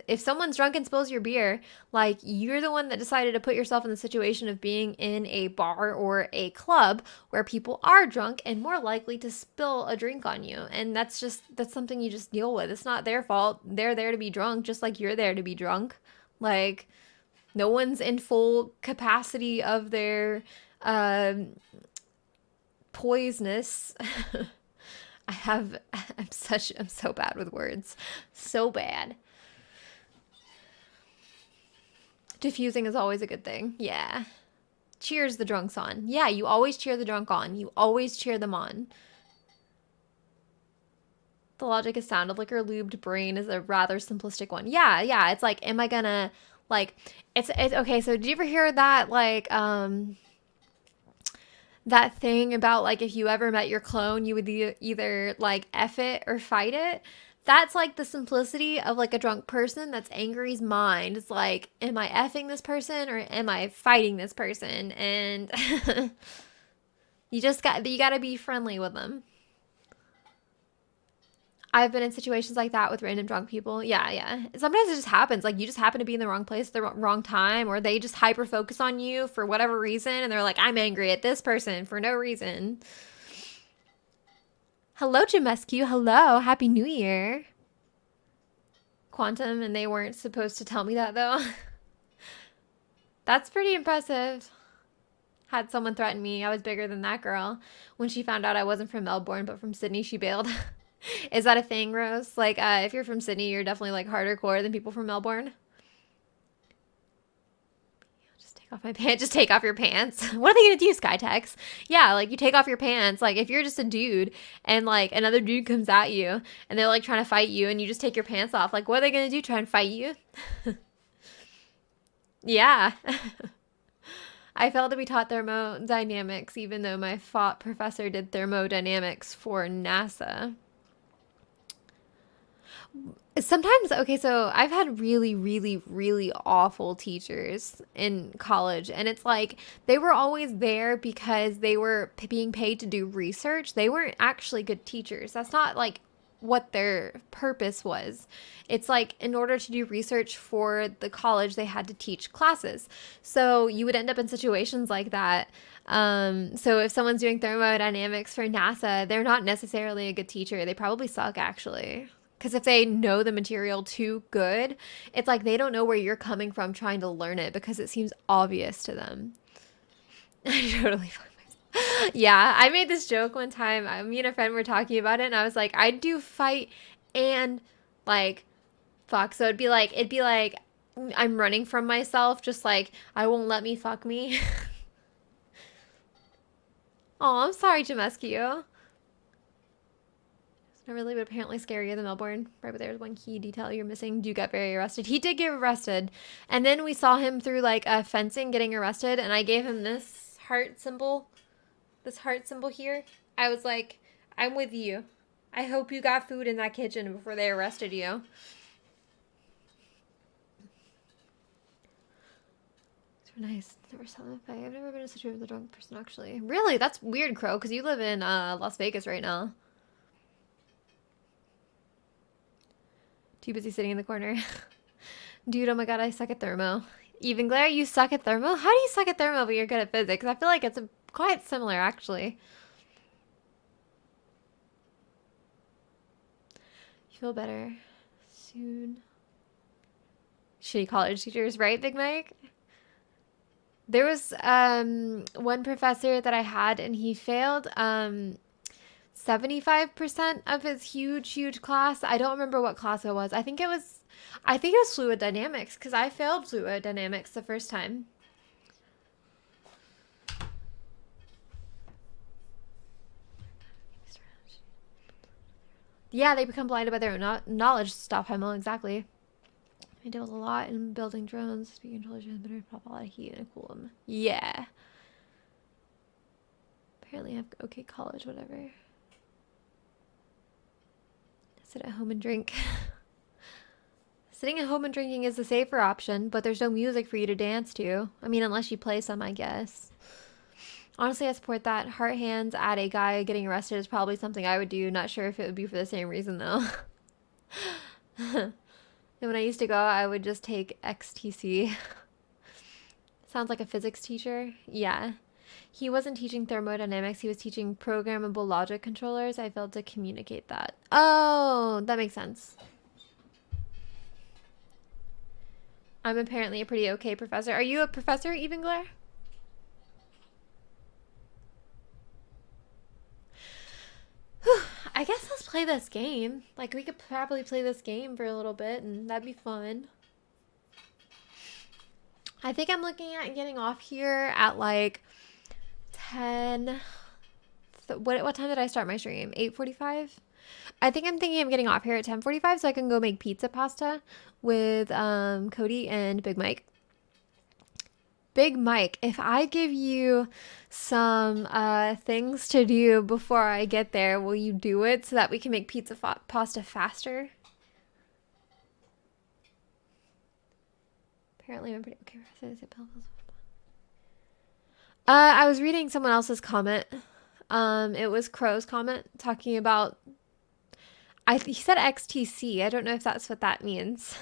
If someone's drunk and spills your beer, like, you're the one that decided to put yourself in the situation of being in a bar or a club where people are drunk and more likely to spill a drink on you. And that's something you just deal with. It's not their fault. They're there to be drunk just like you're there to be drunk. Like, no one's in full capacity of their poisonous. I'm so bad with words. So bad. Diffusing is always a good thing. Yeah. Cheers the drunks on. Yeah, you always cheer the drunk on. You always cheer them on. The logic is sound. A liquor lubed brain is a rather simplistic one. Yeah. It's like, am I gonna, like, it's okay, so did you ever hear that, like, that thing about, like, if you ever met your clone, you would either, like, F it or fight it? That's, like, the simplicity of, like, a drunk person that's angry's mind. It's like, am I effing this person or am I fighting this person? And you gotta be friendly with them. I've been in situations like that with random drunk people. Yeah. Sometimes it just happens. Like, you just happen to be in the wrong place at the wrong time, or they just hyper focus on you for whatever reason, and they're like, I'm angry at this person for no reason. Hello, Jemescu. Hello. Happy New Year. Quantum, and they weren't supposed to tell me that, though. That's pretty impressive. Had someone threaten me. I was bigger than that girl. When she found out I wasn't from Melbourne, but from Sydney, she bailed. Is that a thing, Rose? Like, if you're from Sydney, you're definitely, like, harder core than people from Melbourne. Just take off my pants. Just take off your pants. What are they gonna do, Skytex? Yeah, like, you take off your pants. Like, if you're just a dude and, like, another dude comes at you and they're, like, trying to fight you and you just take your pants off, like, what are they gonna do? Try and fight you? Yeah. I failed to be taught thermodynamics, even though my professor did thermodynamics for NASA. Sometimes, okay, so I've had really, really, really awful teachers in college, and it's like they were always there because they were being paid to do research. They weren't actually good teachers. That's not like what their purpose was. It's like, in order to do research for the college, they had to teach classes. So you would end up in situations like that So if someone's doing thermodynamics for NASA, they're not necessarily a good teacher. They probably suck, actually. Because if they know the material too good, it's like they don't know where you're coming from trying to learn it because it seems obvious to them. I totally fuck myself. Yeah, I made this joke one time. Me and a friend were talking about it, and I was like, I'd do fight and like fuck. So it'd be like I'm running from myself, just like I won't let me fuck me. Oh, I'm sorry, Jamescu. It's not really, but apparently scarier than Melbourne. Right, but there's one key detail you're missing. Do get very arrested. He did get arrested, and then we saw him through like a fencing getting arrested, and I gave him this heart symbol, here. I was like, I'm with you. I hope you got food in that kitchen before they arrested you. Nice. Never saw that fight. I've never been in a situation with a drunk person, actually. Really? That's weird, Crow, because you live in Las Vegas right now. Too busy sitting in the corner. Dude, oh my god, I suck at thermo. Even Glare, you suck at thermo? How do you suck at thermo but you're good at physics? I feel like it's quite similar, actually. You feel better soon. Shitty college teachers, right, Big Mike? There was one professor that I had, and he failed 75% of his huge class. I don't remember what class it was. I think it was fluid dynamics, because I failed fluid dynamics the first time. Yeah, they become blinded by their own knowledge. Stop Hemo, exactly. I dealt a lot in building drones, speaking intelligence, but it pop a lot of heat and cool them. Yeah. Apparently I have okay college, whatever. Sit at home and drink. Sitting at home and drinking is the safer option, but there's no music for you to dance to. I mean, unless you play some, I guess. Honestly, I support that. Heart hands at a guy getting arrested is probably something I would do. Not sure if it would be for the same reason, though. And when I used to go, I would just take XTC. Sounds like a physics teacher. Yeah. He wasn't teaching thermodynamics. He was teaching programmable logic controllers. I failed to communicate that. Oh, that makes sense. I'm apparently a pretty okay professor. Are you a professor, Even Glare? I guess let's play this game. Like, we could probably play this game for a little bit, and that'd be fun. I think I'm looking at getting off here at like 10. What time did I start my stream? 8:45? I think I'm thinking of getting off here at 10:45 so I can go make pizza pasta with Cody and Big Mike. Big Mike, if I give you some things to do before I get there, will you do it so that we can make pizza pasta faster? Apparently I'm pretty okay. I was reading someone else's comment. It was Crow's comment talking about he said XTC. I don't know if that's what that means.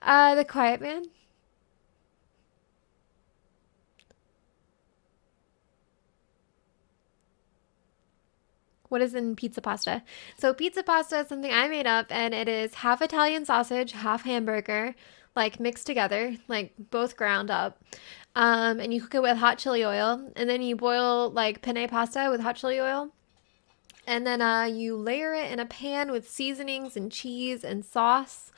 The Quiet Man. What is in pizza pasta? So pizza pasta is something I made up, and it is half Italian sausage, half hamburger, like mixed together, like both ground up. And you cook it with hot chili oil, and then you boil like penne pasta with hot chili oil. And then you layer it in a pan with seasonings and cheese and sauce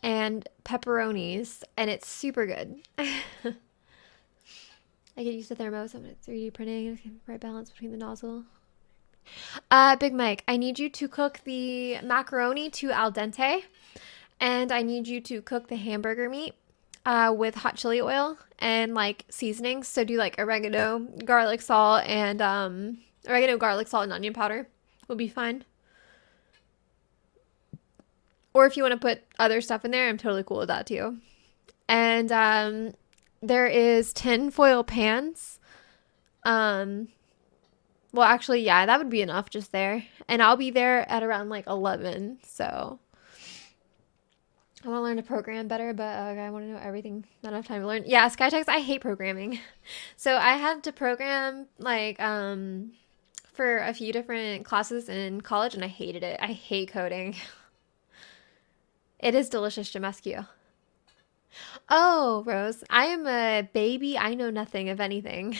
and pepperonis, and it's super good. I get used to thermo, so I'm 3D printing. It's the right balance between the nozzle. Big Mike, I need you to cook the macaroni to al dente, and I need you to cook the hamburger meat with hot chili oil and like seasonings. So do like oregano, garlic salt, and onion powder will be fine. Or if you want to put other stuff in there, I'm totally cool with that too. And there is tin foil pans. Well, actually, yeah, that would be enough just there. And I'll be there at around like 11. So I want to learn to program better, but I want to know everything. Not enough time to learn. Yeah, Skytex, I hate programming. So I had to program like for a few different classes in college and I hated it. I hate coding. It is delicious to you. Oh, Rose, I am a baby. I know nothing of anything.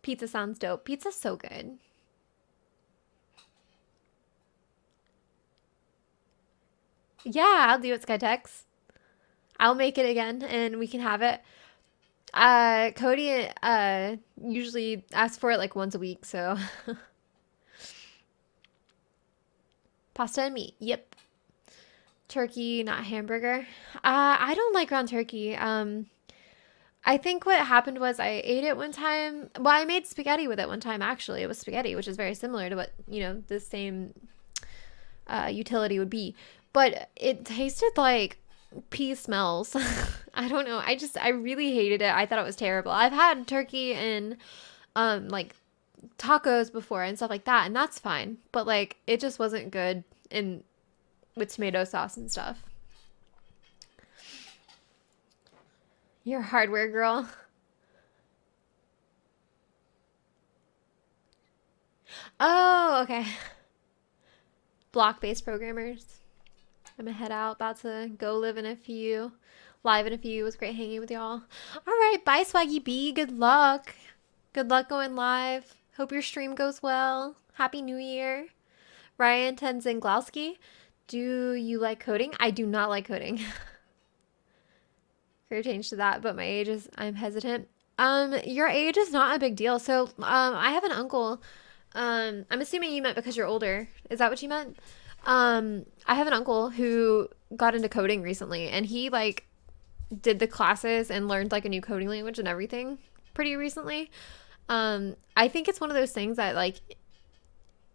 Pizza sounds dope. Pizza's so good. Yeah, I'll do it, Skytex. I'll make it again and we can have it. Cody usually asks for it like once a week, so pasta and meat. Yep. Turkey, not hamburger. I don't like ground turkey. I think what happened was I ate it one time. Well, I made spaghetti with it one time actually. It was spaghetti, which is very similar to what, the same utility would be. But it tasted like pea smells. I don't know. I really hated it. I thought it was terrible. I've had turkey and like tacos before and stuff like that, and that's fine. But like it just wasn't good in with tomato sauce and stuff. You're a hardware girl. Oh, okay. Block-based programmers. I'm gonna head out. About to go live in a few. Live in a few. It was great hanging with y'all. All right, bye, Swaggy B. Good luck. Good luck going live. Hope your stream goes well. Happy New Year. Ryan Tenzenglowski. Do you like coding? I do not like coding. Career change to that, but my age is, I'm hesitant. Your age is not a big deal. So, I have an uncle. I'm assuming you meant because you're older. Is that what you meant? I have an uncle who got into coding recently, and he like did the classes and learned like a new coding language and everything pretty recently. I think it's one of those things that like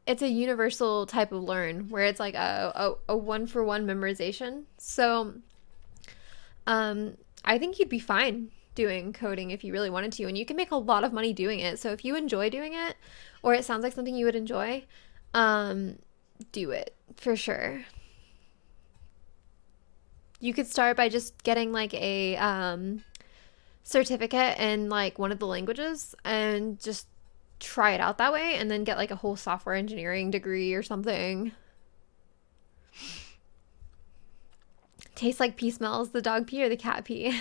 it's a universal type of learn where it's like a one for one memorization. So, I think you'd be fine doing coding if you really wanted to, and you can make a lot of money doing it. So if you enjoy doing it, or it sounds like something you would enjoy, do it for sure. You could start by just getting like a certificate in like one of the languages and just try it out that way and then get like a whole software engineering degree or something. Tastes like pee smells, the dog pee or the cat pee?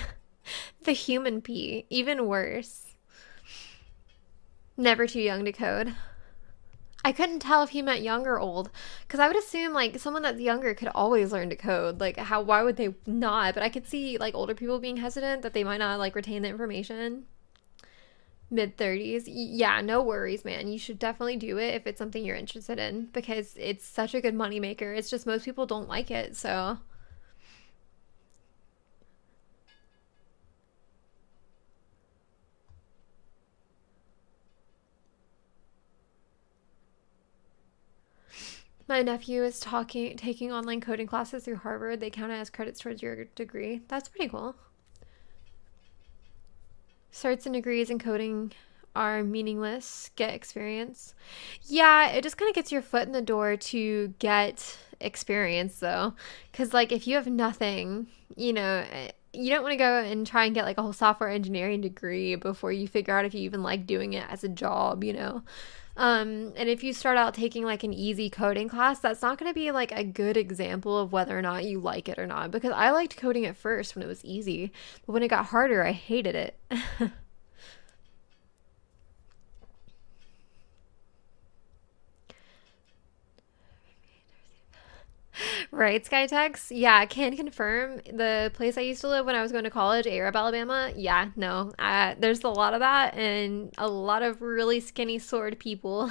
The human pee, even worse. Never too young to code. I couldn't tell if he meant young or old because I would assume like someone that's younger could always learn to code. Like why would they not? But I could see like older people being hesitant that they might not like retain the information. Mid 30s. Yeah, no worries, man. You should definitely do it if it's something you're interested in because it's such a good money maker. It's just most people don't like it. So, my nephew is taking online coding classes through Harvard. They count it as credits towards your degree. That's pretty cool. Certs and degrees in coding are meaningless. Get experience. Yeah, it just kind of gets your foot in the door to get experience, though. Because, like, if you have nothing, you don't want to go and try and get like a whole software engineering degree before you figure out if you even like doing it as a job. And if you start out taking like an easy coding class, that's not going to be like a good example of whether or not you like it or not. Because I liked coding at first when it was easy, but when it got harder, I hated it. Right, Skytex? Yeah, I can confirm the place I used to live when I was going to college, Arab, Alabama. Yeah, no, there's a lot of that and a lot of really skinny sword people.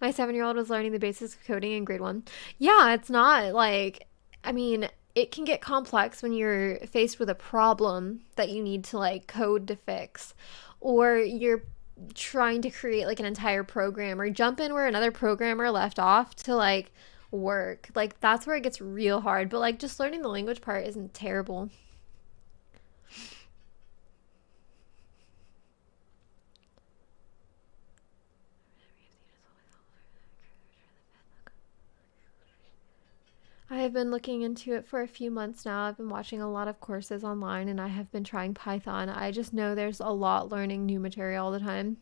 My 7-year-old was learning the basics of coding in grade one. Yeah, it's not like, I mean, it can get complex when you're faced with a problem that you need to like code to fix, or you're trying to create like an entire program or jump in where another programmer left off to like work. Like, that's where it gets real hard. But like, just learning the language part isn't terrible. I've been looking into it for a few months now. I've been watching a lot of courses online and I have been trying Python. I just know there's a lot learning new material all the time.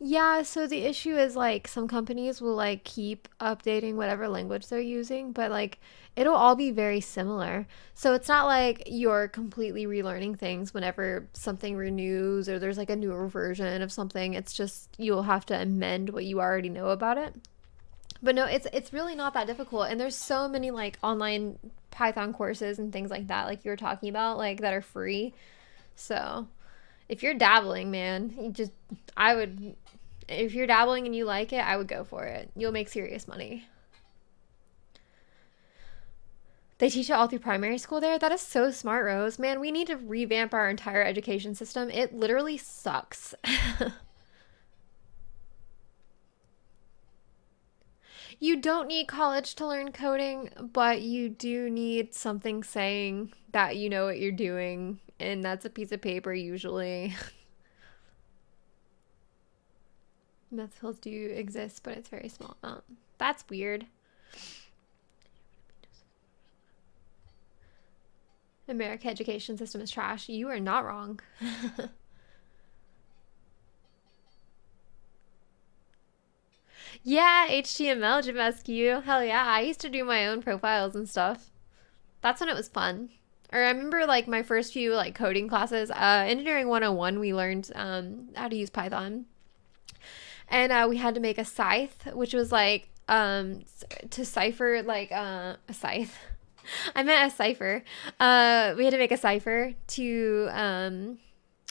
Yeah, so the issue is like some companies will like keep updating whatever language they're using, but like it'll all be very similar. So it's not like you're completely relearning things whenever something renews or there's like a newer version of something. It's just you'll have to amend what you already know about it. But no, it's really not that difficult. And there's so many like online Python courses and things like that, like you were talking about, like that are free. So if you're dabbling, man, you just I would if you're dabbling and you like it, I would go for it. You'll make serious money. They teach it all through primary school there. That is so smart, Rose. Man, we need to revamp our entire education system. It literally sucks. You don't need college to learn coding, but you do need something saying that you know what you're doing, and that's a piece of paper usually. Meth pills do exist, but it's very small amount. That's weird. American education system is trash. You are not wrong. Yeah, HTML, Jamascu. Hell yeah, I used to do my own profiles and stuff. That's when it was fun. Or I remember like my first few like coding classes. Engineering 101, we learned how to use Python. And we had to make a scythe, which was like to cipher like a scythe. I meant a cipher. We had to make a cipher to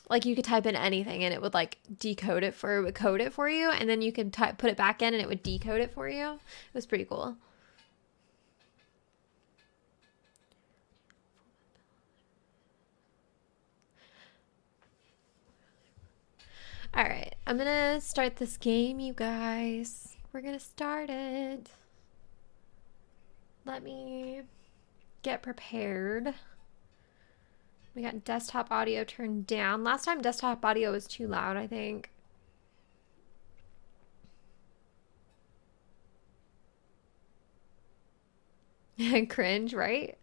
like you could type in anything and it would like decode it for it would code it for you, and then you could put it back in and it would decode it for you. It was pretty cool. All right, I'm gonna start this game, you guys. We're gonna start it. Let me get prepared. We got desktop audio turned down. Last time desktop audio was too loud, I think. Cringe, right?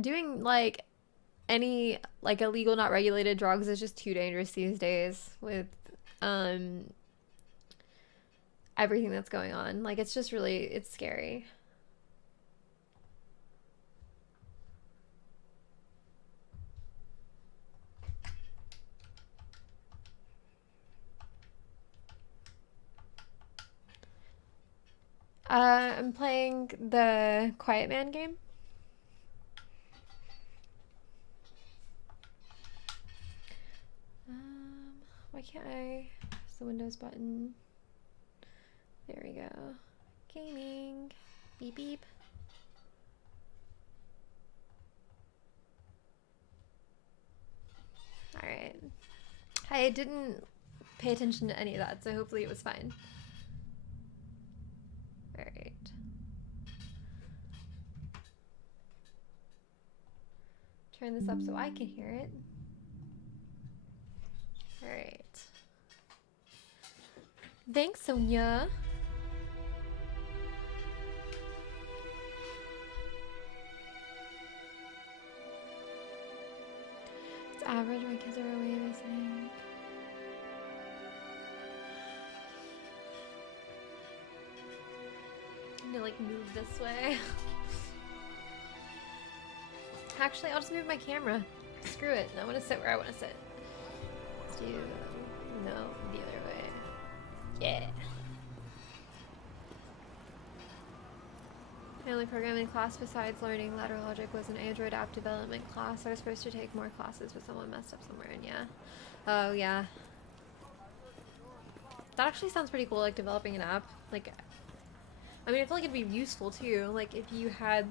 Doing like any like illegal not regulated drugs is just too dangerous these days with um everything that's going on. Like it's just really it's scary. I'm playing the Quiet Man game. Why can't I press the Windows button? There we go. Gaming. Beep beep. Alright. I didn't pay attention to any of that, so hopefully it was fine. Alright. Turn this up so I can hear it. Alright. Thanks, Sonia. It's average. My kids are away listening. I'm gonna like move this way. Actually, I'll just move my camera. Screw it. I want to sit where I want to sit. Let's do no the other way. Yeah. My only programming class besides learning ladder logic was an Android app development class. I was supposed to take more classes, but someone messed up somewhere, and yeah. Oh, yeah. That actually sounds pretty cool, like developing an app. Like, I mean, I feel like it'd be useful too, like if you had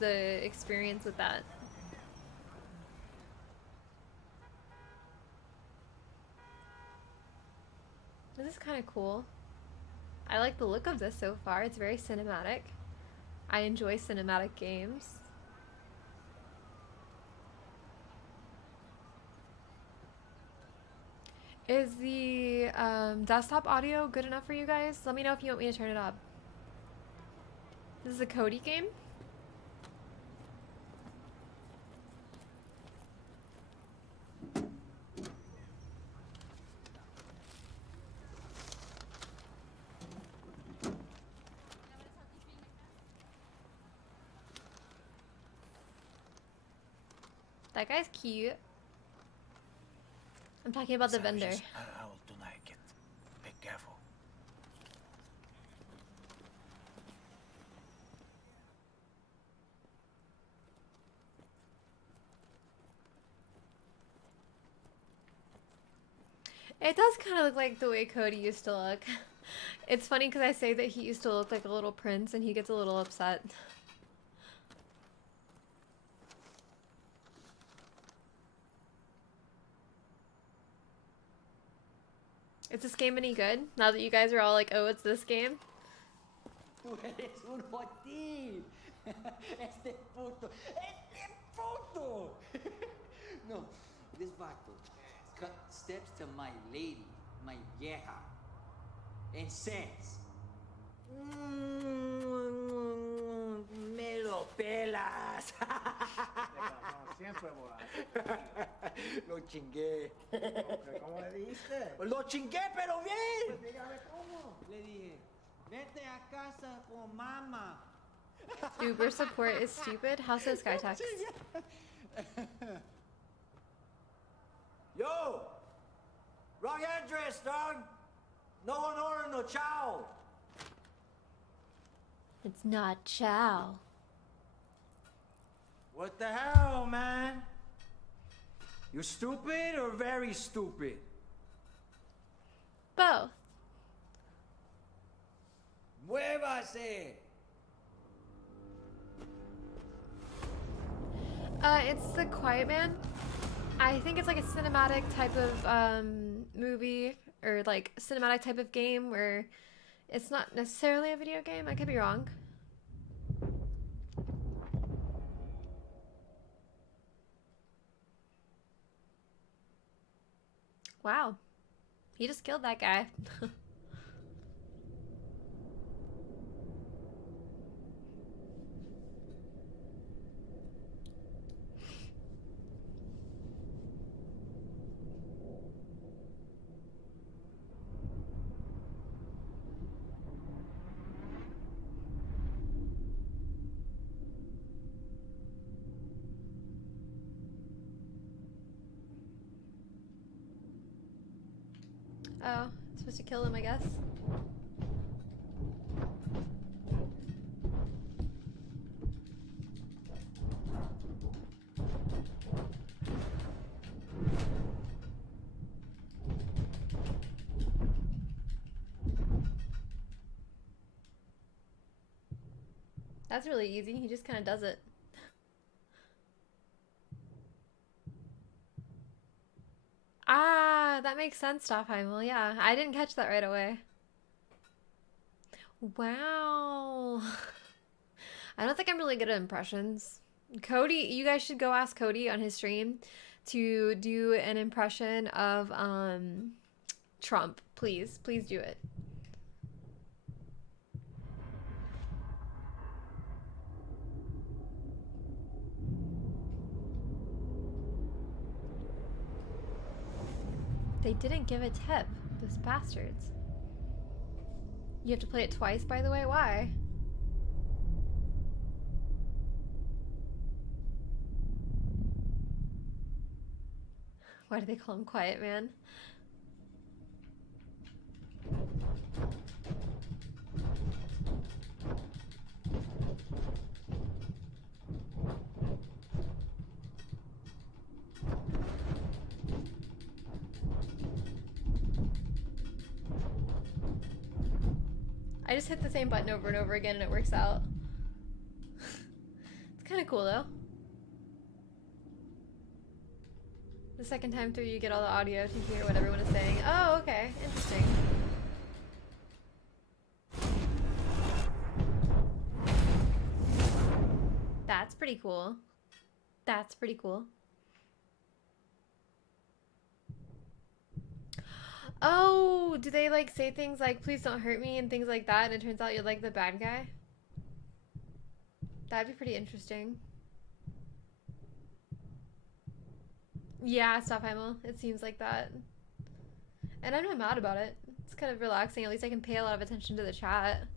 the experience with that. This is kind of cool. I like the look of this so far. It's very cinematic. I enjoy cinematic games. Is the desktop audio good enough for you guys? Let me know if you want me to turn it up. This is a Cody game. That guy's cute. I'm talking about the vendor. How to like it. Be careful. It does kind of look like the way Cody used to look. It's funny because I say that he used to look like a little prince and he gets a little upset. Is this game any good? Now that you guys are all like, oh, it's this game? Tú eres un jotil. Este puto. Este puto. No, this vato cut steps to my lady, my vieja, and says, me lo pelas. Siempre borracho. Lo chingué. ¿Cómo le dijiste? Lo chingué, pero bien. Dígame cómo. Le dije, vete a casa con mamá. Uber support is stupid. How so, Skytex? Yo! Wrong address, dog! No one ordered no chow! It's not chow. What the hell, man? You stupid or very stupid? Both. Muévase! It's The Quiet Man. I think it's like a cinematic type of movie or like cinematic type of game where it's not necessarily a video game. I could be wrong. Wow. He just killed that guy. Oh, supposed to kill him, I guess. That's really easy. He just kind of does it. Ah, that makes sense, Stoffheimel. Yeah, I didn't catch that right away. Wow. I don't think I'm really good at impressions. Cody, you guys should go ask Cody on his stream to do an impression of Trump. Please, please do it. They didn't give a tip, those bastards. You have to play it twice, by the way? Why? Why do they call him Quiet Man? I just hit the same button over and over again and it works out. It's kind of cool though. The second time through you get all the audio to hear what everyone is saying. Oh, okay. Interesting. That's pretty cool. That's pretty cool. Oh, do they like say things like "please don't hurt me" and things like that, and it turns out you're like the bad guy? That'd be pretty interesting. Yeah, stop Heimel. It seems like that. And I'm not mad about it. It's kind of relaxing. At least I can pay a lot of attention to the chat.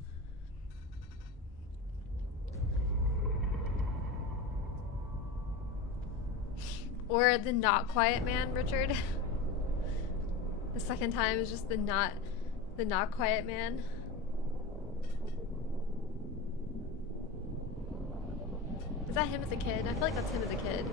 Or the not quiet man, Richard. The second time is just the not quiet man. Is that him as a kid? I feel like that's him as a kid.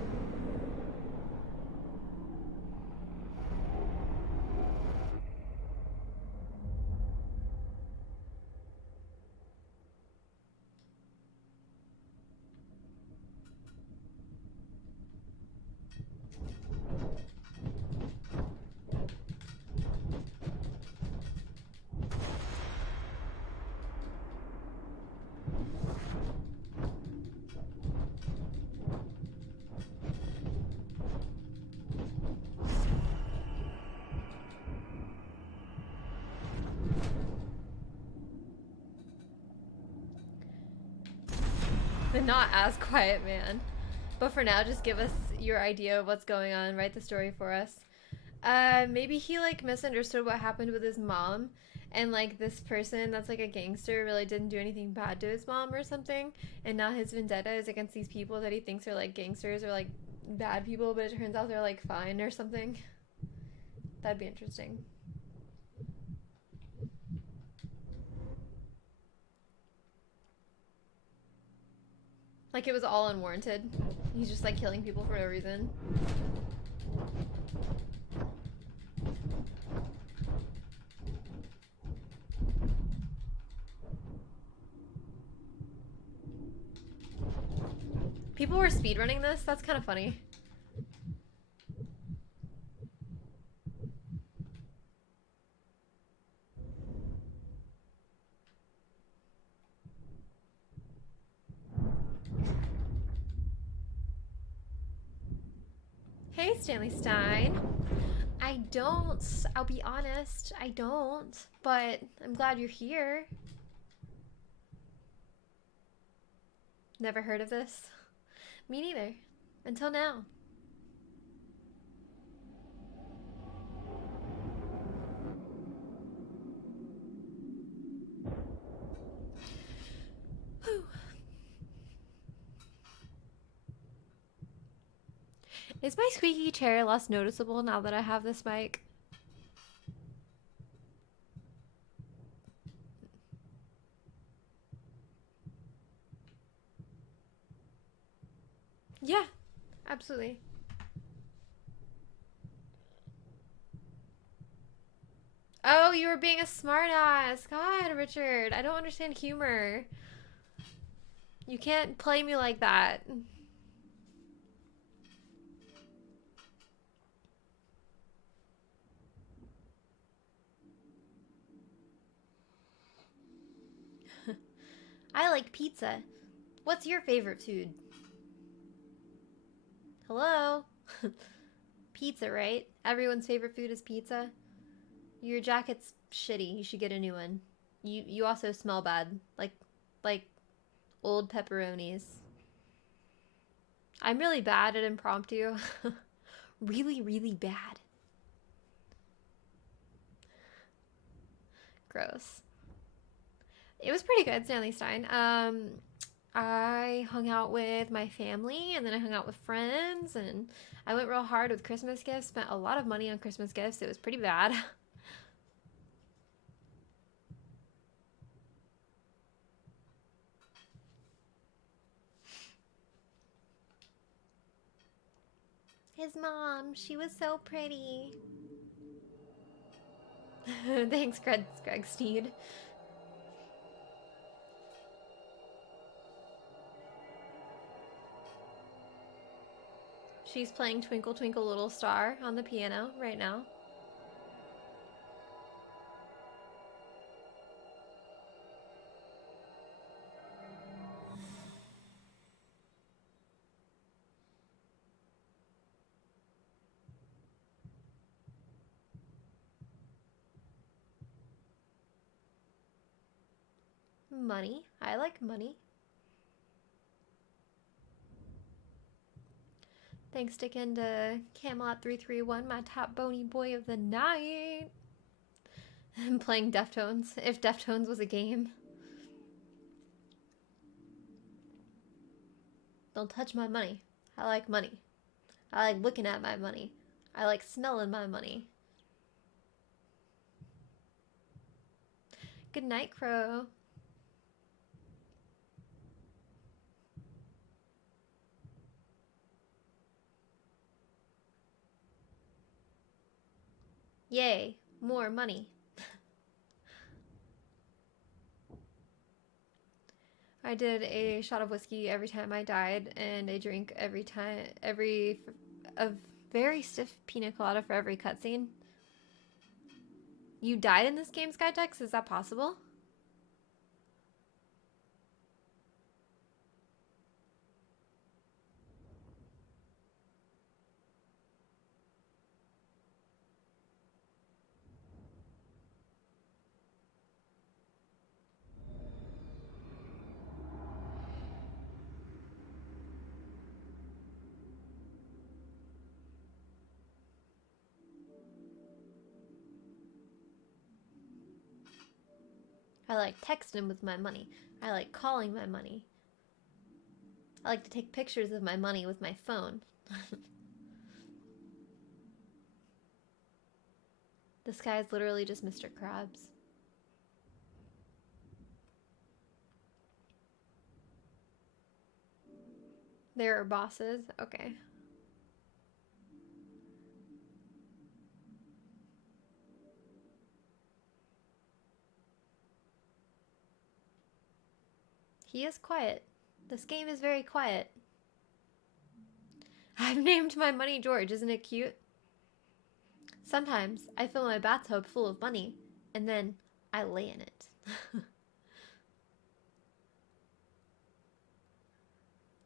The not as quiet man. But for now, just give us your idea of what's going on. Write the story for us. Maybe he like misunderstood what happened with his mom, and like this person that's like a gangster really didn't do anything bad to his mom or something, and now his vendetta is against these people that he thinks are like gangsters or like bad people, but it turns out they're like fine or something. That'd be interesting. Like it was all unwarranted. He's just like killing people for no reason. People were speedrunning this? That's kind of funny. Hey, Stanley Stein. I'll be honest, I don't, but I'm glad you're here. Never heard of this? Me neither. Until now. Whew. Is my squeaky chair less noticeable now that I have this mic? Yeah, absolutely. Oh, you were being a smartass. God, Richard, I don't understand humor. You can't play me like that. I like pizza. What's your favorite food? Hello? Pizza, right? Everyone's favorite food is pizza? Your jacket's shitty. You should get a new one. You also smell bad. Like old pepperonis. I'm really bad at impromptu. Really, really bad. Gross. It was pretty good, Stanley Stein. I hung out with my family, and then I hung out with friends, and I went real hard with Christmas gifts. Spent a lot of money on Christmas gifts. It was pretty bad. His mom, she was so pretty. Thanks, Greg Steed. She's playing Twinkle Twinkle Little Star on the piano right now. Money. I like money. Thanks again to Camelot331, my top bony boy of the night. I'm playing Deftones, if Deftones was a game. Don't touch my money. I like money. I like looking at my money. I like smelling my money. Good night, Crow. Yay, more money. I did a shot of whiskey every time I died, and a drink a very stiff pina colada for every cutscene. You died in this game, Skytex? Is that possible? I like texting with my money. I like calling my money. I like to take pictures of my money with my phone. This guy is literally just Mr. Krabs. There are bosses? Okay. He is quiet. This game is very quiet. I've named my money George, isn't it cute? Sometimes I fill my bathtub full of money, and then I lay in it.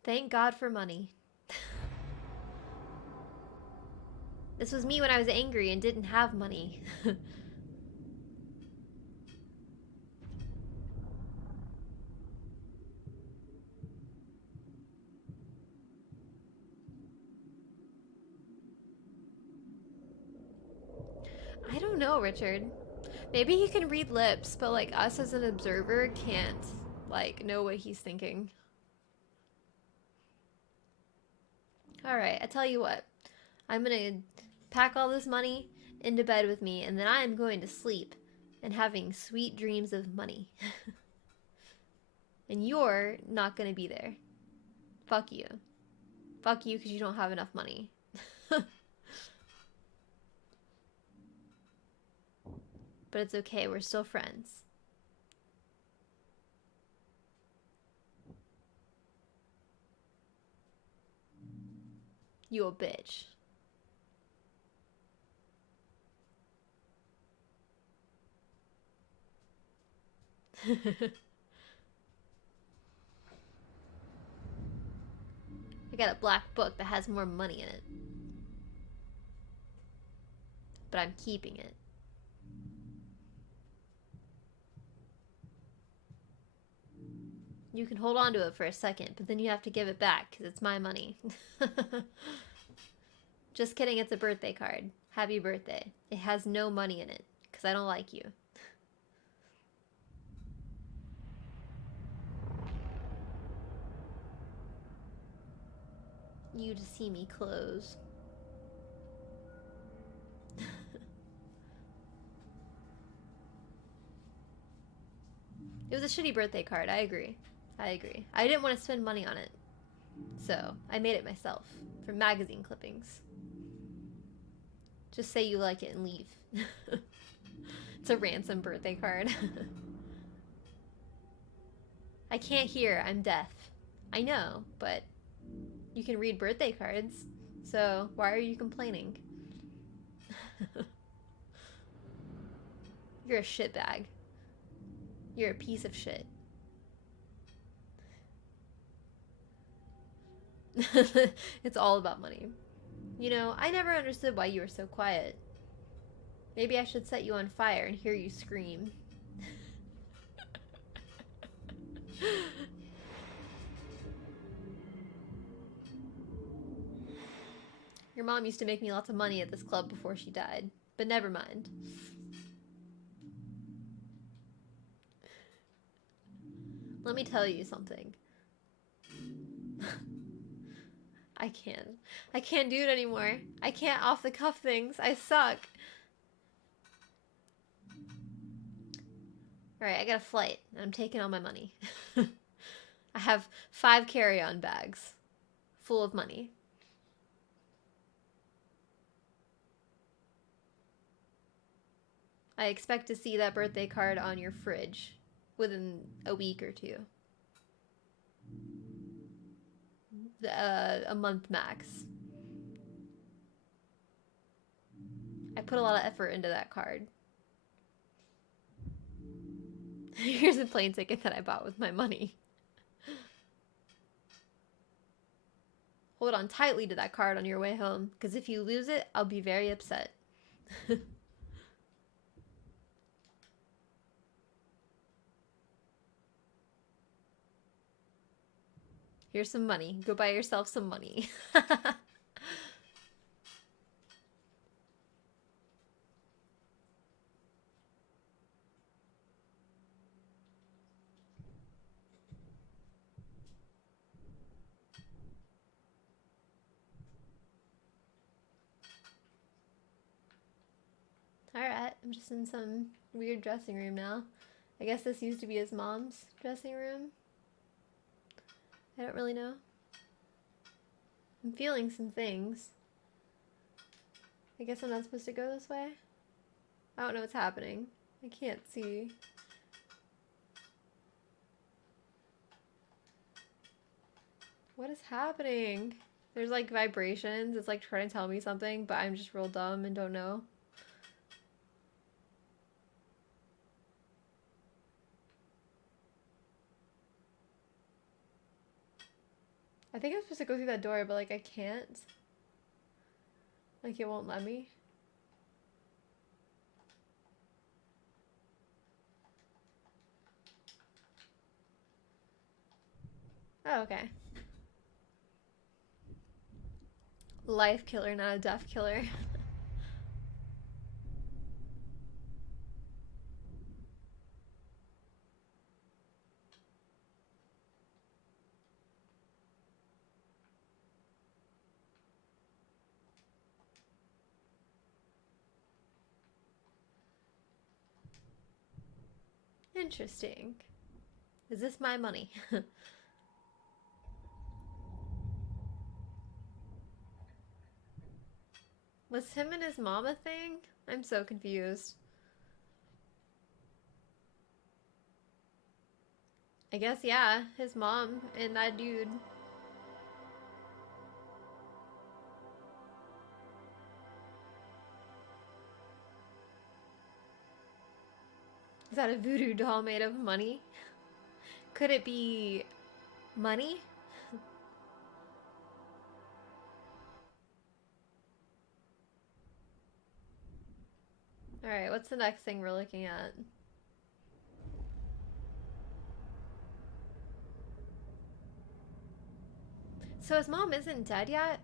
Thank God for money. This was me when I was angry and didn't have money. I don't know, Richard. Maybe he can read lips, but like us as an observer can't like know what he's thinking. Alright, I tell you what. I'm gonna pack all this money into bed with me, and then I'm going to sleep and having sweet dreams of money. And you're not gonna be there. Fuck you. Fuck you because you don't have enough money. But it's okay, we're still friends. You a bitch. I got a black book that has more money in it. But I'm keeping it. You can hold on to it for a second, but then you have to give it back because it's my money. Just kidding, it's a birthday card. Happy birthday. It has no money in it because I don't like you. You to see me close. It was a shitty birthday card, I agree. I agree. I didn't want to spend money on it. So, I made it myself. For magazine clippings. Just say you like it and leave. It's a ransom birthday card. I can't hear, I'm deaf. I know, but you can read birthday cards. So, why are you complaining? You're a shitbag. You're a piece of shit. It's all about money. You know, I never understood why you were so quiet. Maybe I should set you on fire and hear you scream. Your mom used to make me lots of money at this club before she died, but never mind. Let me tell you something. I can't. I can't do it anymore. I can't off the cuff things. I suck. Alright, I got a flight, and I'm taking all my money. I have 5 carry-on bags full of money. I expect to see that birthday card on your fridge within a week or 2. A month max. I put a lot of effort into that card. Here's a plane ticket that I bought with my money. Hold on tightly to that card on your way home, because if you lose it, I'll be very upset. Here's some money. Go buy yourself some money. Alright, I'm just in some weird dressing room now. I guess this used to be his mom's dressing room. I don't really know. I'm feeling some things. I guess I'm not supposed to go this way? I don't know what's happening. I can't see. What is happening? There's like vibrations. It's like trying to tell me something, but I'm just real dumb and don't know. I think I'm supposed to go through that door, but like I can't. Like it won't let me. Oh, okay. Life killer, not a death killer. Interesting. Is this my money? Was him and his mom a thing? I'm so confused. I guess, yeah, his mom and that dude. Is that a voodoo doll made of money? Could it be money? Alright, what's the next thing we're looking at? So his mom isn't dead yet?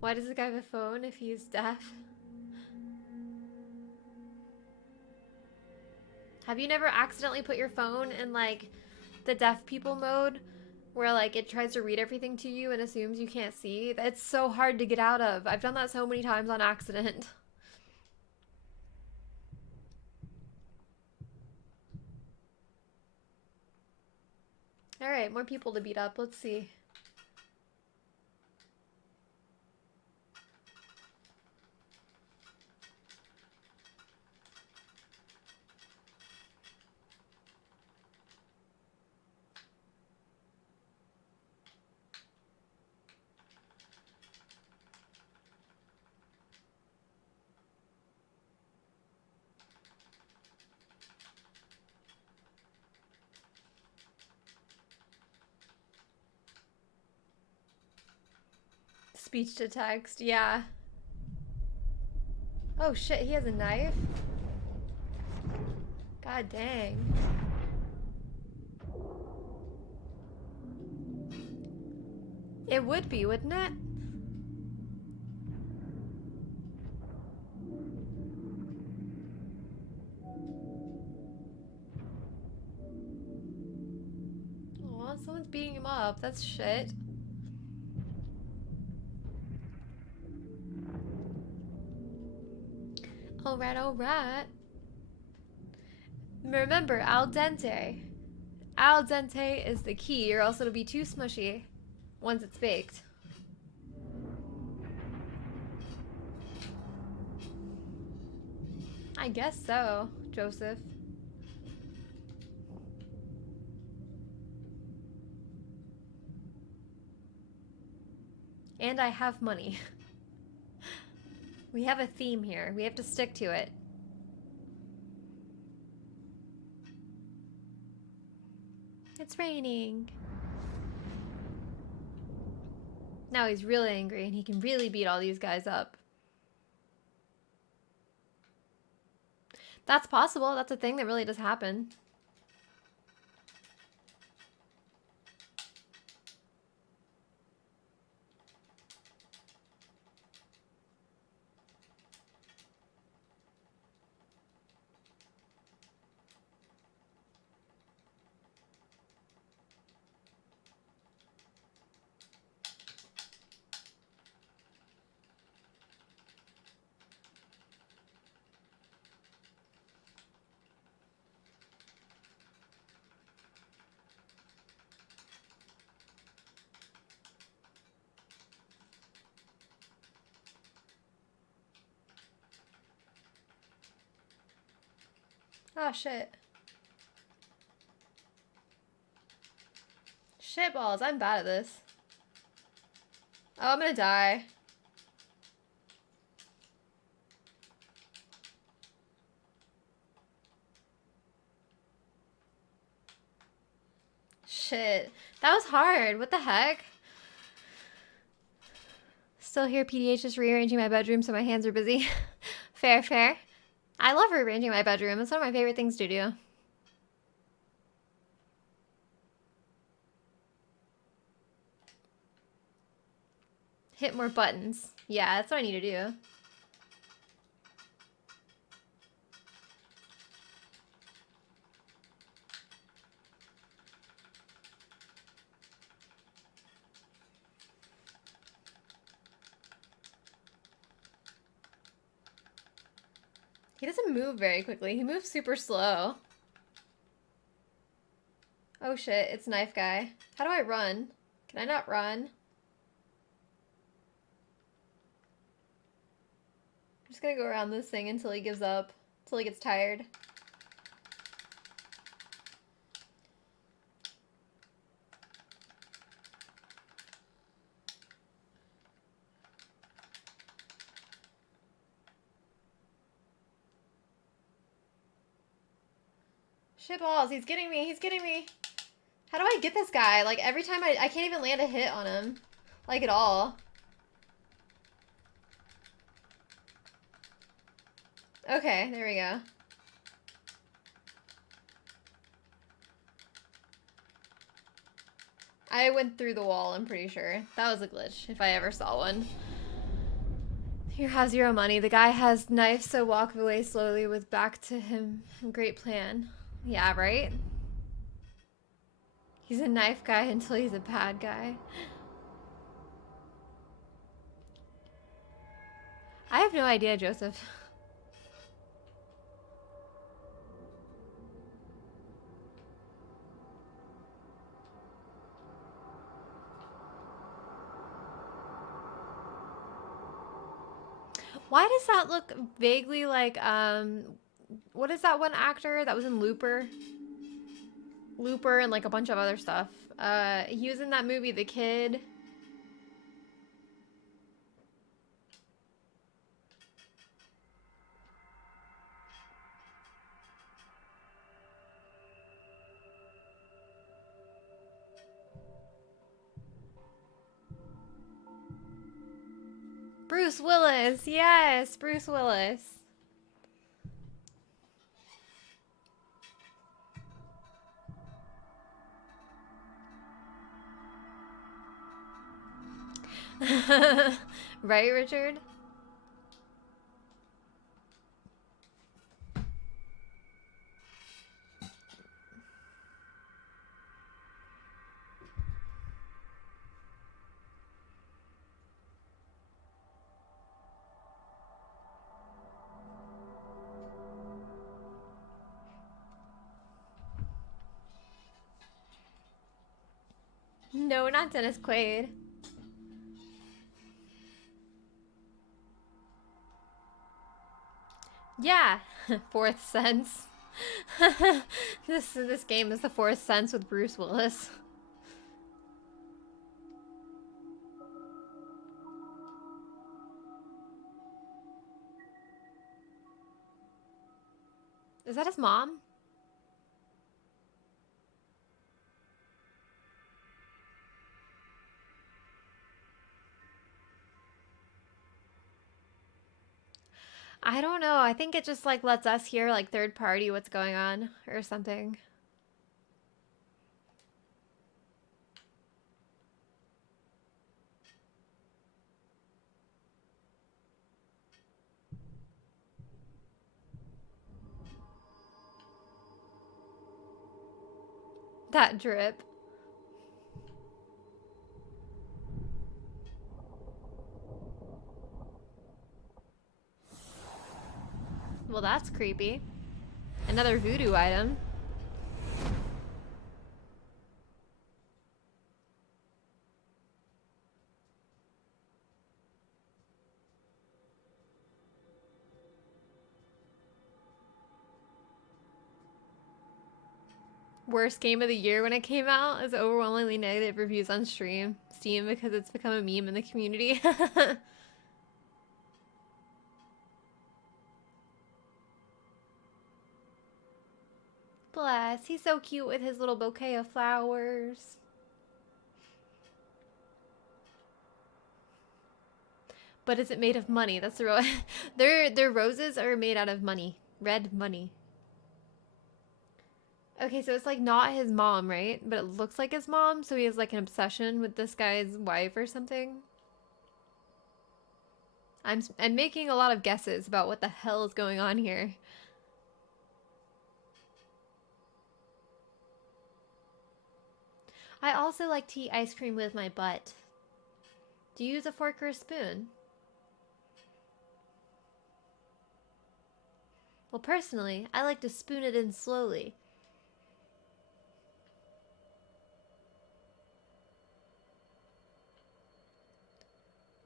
Why does this guy have a phone if he's deaf? Have you never accidentally put your phone in like the deaf people mode where like it tries to read everything to you and assumes you can't see? It's so hard to get out of. I've done that so many times on accident. Alright, more people to beat up. Let's see. Speech to text, yeah. Oh shit, he has a knife? God dang. It would be, wouldn't it? Aw, someone's beating him up. That's shit. Alright, alright. Remember, al dente. Al dente is the key, or else it'll be too smushy once it's baked. I guess so, Joseph. And I have money. We have a theme here. We have to stick to it. It's raining. Now he's really angry and he can really beat all these guys up. That's possible. That's a thing that really does happen. Oh, shit. Shit balls, I'm bad at this. Oh, I'm gonna die. Shit. That was hard. What the heck? Still here, PDH, just rearranging my bedroom so my hands are busy. Fair, fair. I love rearranging my bedroom. It's one of my favorite things to do. Hit more buttons. Yeah, that's what I need to do. He doesn't move very quickly. He moves super slow. Oh shit, it's Knife Guy. How do I run? Can I not run? I'm just gonna go around this thing until he gives up. Until he gets tired. Shit balls, he's getting me, he's getting me. How do I get this guy? Like, every time I can't even land a hit on him. Like, at all. Okay, there we go. I went through the wall, I'm pretty sure. That was a glitch, if I ever saw one. Here has zero money. The guy has knife, so walk away slowly with back to him. Great plan. Yeah, right? He's a knife guy until he's a bad guy. I have no idea, Joseph. Why does that look vaguely like, what is that one actor that was in Looper? Looper and like a bunch of other stuff. He was in that movie, The Kid. Bruce Willis, yes, Bruce Willis. Right, Richard? No, not Dennis Quaid. Yeah, Fourth Sense. This game is the Fourth Sense with Bruce Willis. Is that his mom? I don't know. I think it just like lets us hear like third party what's going on or something. That drip. Well, that's creepy. Another voodoo item. Worst game of the year when it came out is overwhelmingly negative reviews on Steam because it's become a meme in the community. Bless, he's so cute with his little bouquet of flowers. But is it made of money? That's the real. Their roses are made out of money, red money. Okay, so it's like not his mom, right? But it looks like his mom, so he has like an obsession with this guy's wife or something. I'm making a lot of guesses about what the hell is going on here. I also like to eat ice cream with my butt. Do you use a fork or a spoon? Well, personally, I like to spoon it in slowly.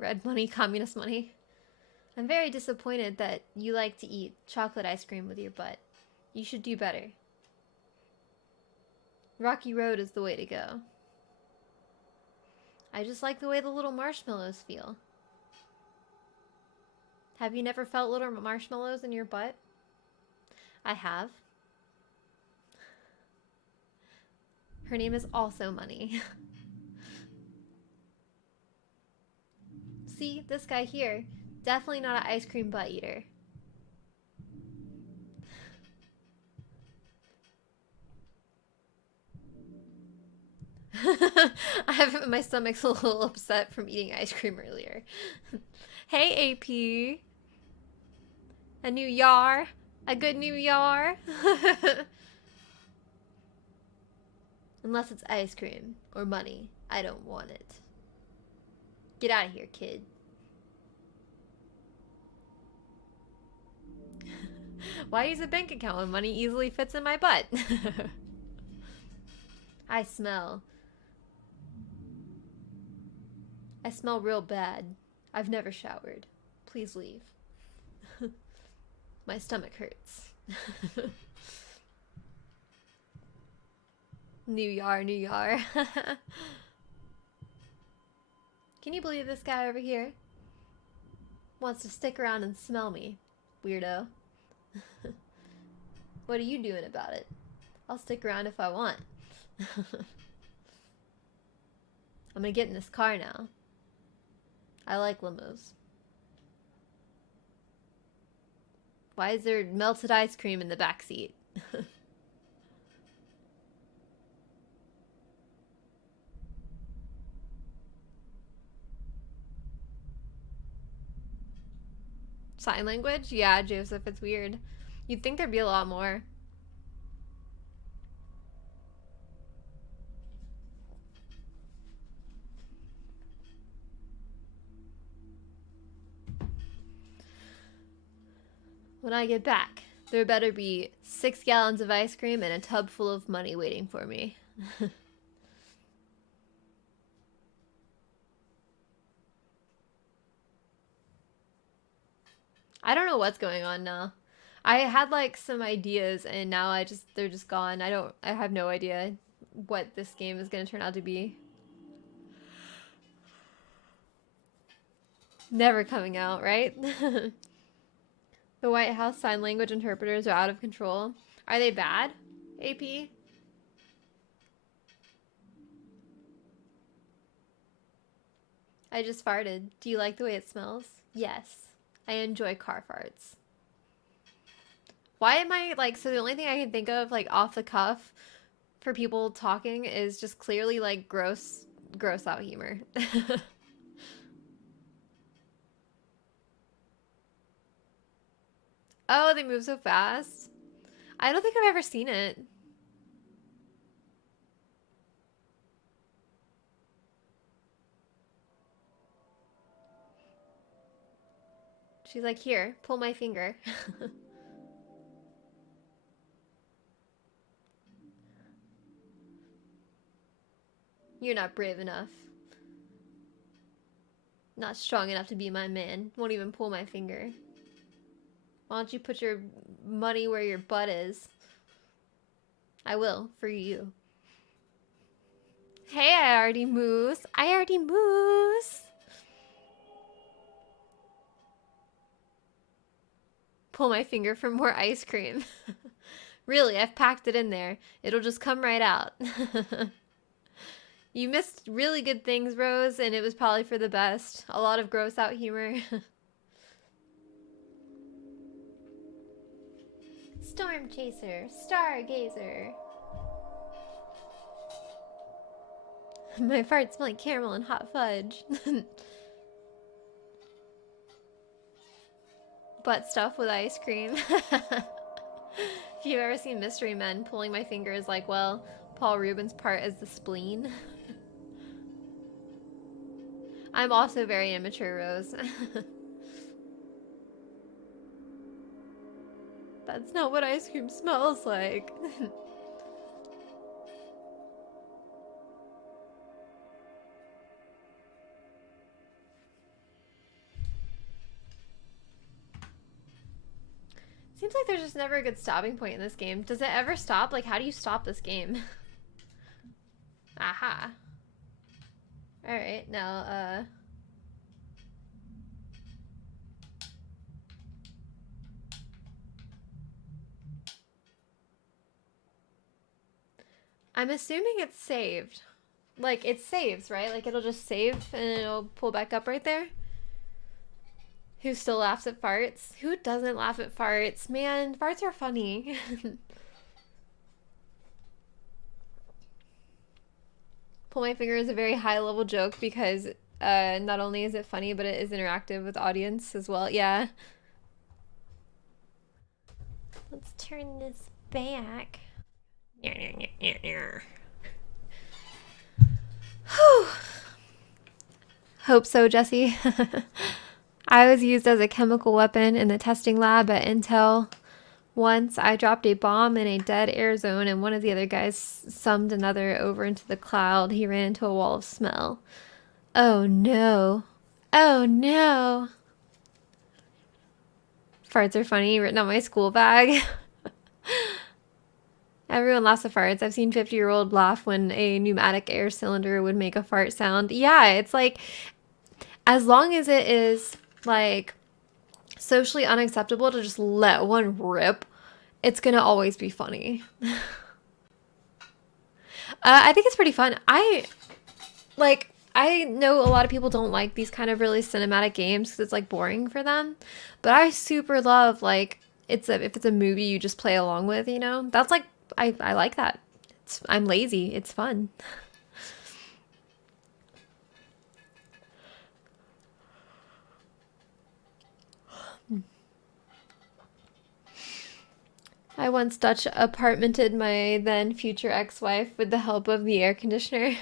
Red money, communist money. I'm very disappointed that you like to eat chocolate ice cream with your butt. You should do better. Rocky Road is the way to go. I just like the way the little marshmallows feel. Have you never felt little marshmallows in your butt? I have. Her name is also Money. See, this guy here, definitely not an ice cream butt eater. My stomach's a little upset from eating ice cream earlier. Hey, AP. A new yar. A good new yar. Unless it's ice cream or money. I don't want it. Get out of here, kid. Why use a bank account when money easily fits in my butt? I smell real bad. I've never showered. Please leave. My stomach hurts. New yar, new yar. Can you believe this guy over here wants to stick around and smell me? Weirdo. What are you doing about it? I'll stick around if I want. I'm gonna get in this car now. I like limos. Why is there melted ice cream in the back seat? Sign language? Yeah, Joseph, it's weird. You'd think there'd be a lot more. When I get back, there better be 6 gallons of ice cream and a tub full of money waiting for me. I don't know what's going on now. I had like some ideas and now they're just gone. I have no idea what this game is going to turn out to be. Never coming out, right? The White House sign language interpreters are out of control. Are they bad, AP? I just farted. Do you like the way it smells? Yes. I enjoy car farts. Why am I like, so the only thing I can think of like off the cuff for people talking is just clearly like gross out humor. Oh, they move so fast. I don't think I've ever seen it. She's like, here, pull my finger. You're not brave enough. Not strong enough to be my man. Won't even pull my finger. Why don't you put your money where your butt is? I will, for you. Hey, I already moose. I already moose. Pull my finger for more ice cream. Really, I've packed it in there. It'll just come right out. You missed really good things, Rose, and it was probably for the best. A lot of gross out humor. Storm Chaser, Stargazer. My farts smell like caramel and hot fudge. Butt stuff with ice cream. If you've ever seen Mystery Men, pulling my finger is like, well, Paul Rubens' part is the spleen. I'm also very immature, Rose. That's not what ice cream smells like. Seems like there's just never a good stopping point in this game. Does it ever stop? Like, how do you stop this game? Aha. Alright, now, I'm assuming it's saved. Like, it saves, right? Like, it'll just save and it'll pull back up right there. Who still laughs at farts? Who doesn't laugh at farts? Man, farts are funny. Pull my finger is a very high level joke because not only is it funny, but it is interactive with audience as well. Yeah. Let's turn this back. Hope so, Jesse. I was used as a chemical weapon in the testing lab at Intel. Once I dropped a bomb in a dead air zone and one of the other guys summed another over into the cloud. He ran into a wall of smell. Oh no. Oh no. Farts are funny, written on my school bag. Everyone laughs at farts. I've seen 50-year-old laugh when a pneumatic air cylinder would make a fart sound. Yeah, it's like, as long as it is like socially unacceptable to just let one rip, it's gonna always be funny. I think it's pretty fun. I know a lot of people don't like these kind of really cinematic games because it's like boring for them, but I super love like if it's a movie you just play along with, you know. That's like I like that. I'm lazy. It's fun. I once Dutch apartmented my then future ex-wife with the help of the air conditioner.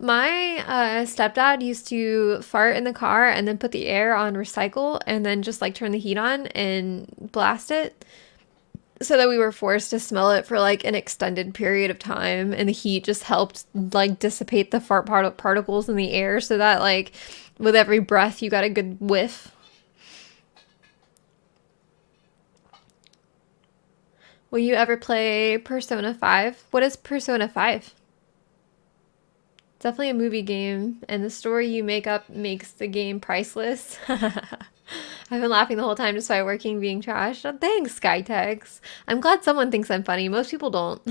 My stepdad used to fart in the car and then put the air on recycle and then just like turn the heat on and blast it so that we were forced to smell it for like an extended period of time, and the heat just helped like dissipate the particles in the air so that like with every breath you got a good whiff. Will you ever play Persona 5? What is Persona 5? Definitely a movie game, and the story you make up makes the game priceless. I've been laughing the whole time despite working being trashed. Oh, thanks, Skytex. I'm glad someone thinks I'm funny. Most people don't.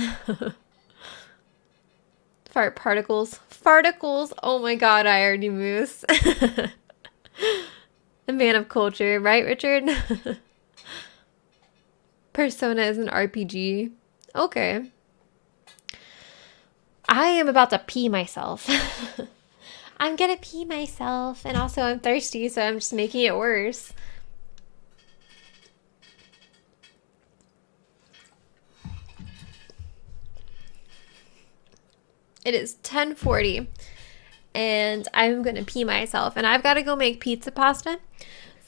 Fart particles. Farticles. Oh my god, I already moose. A man of culture, right, Richard? Persona is an RPG. Okay. I am about to pee myself. I'm gonna pee myself. And also I'm thirsty, so I'm just making it worse. It is 10:40 and I'm gonna pee myself. And I've got to go make pizza pasta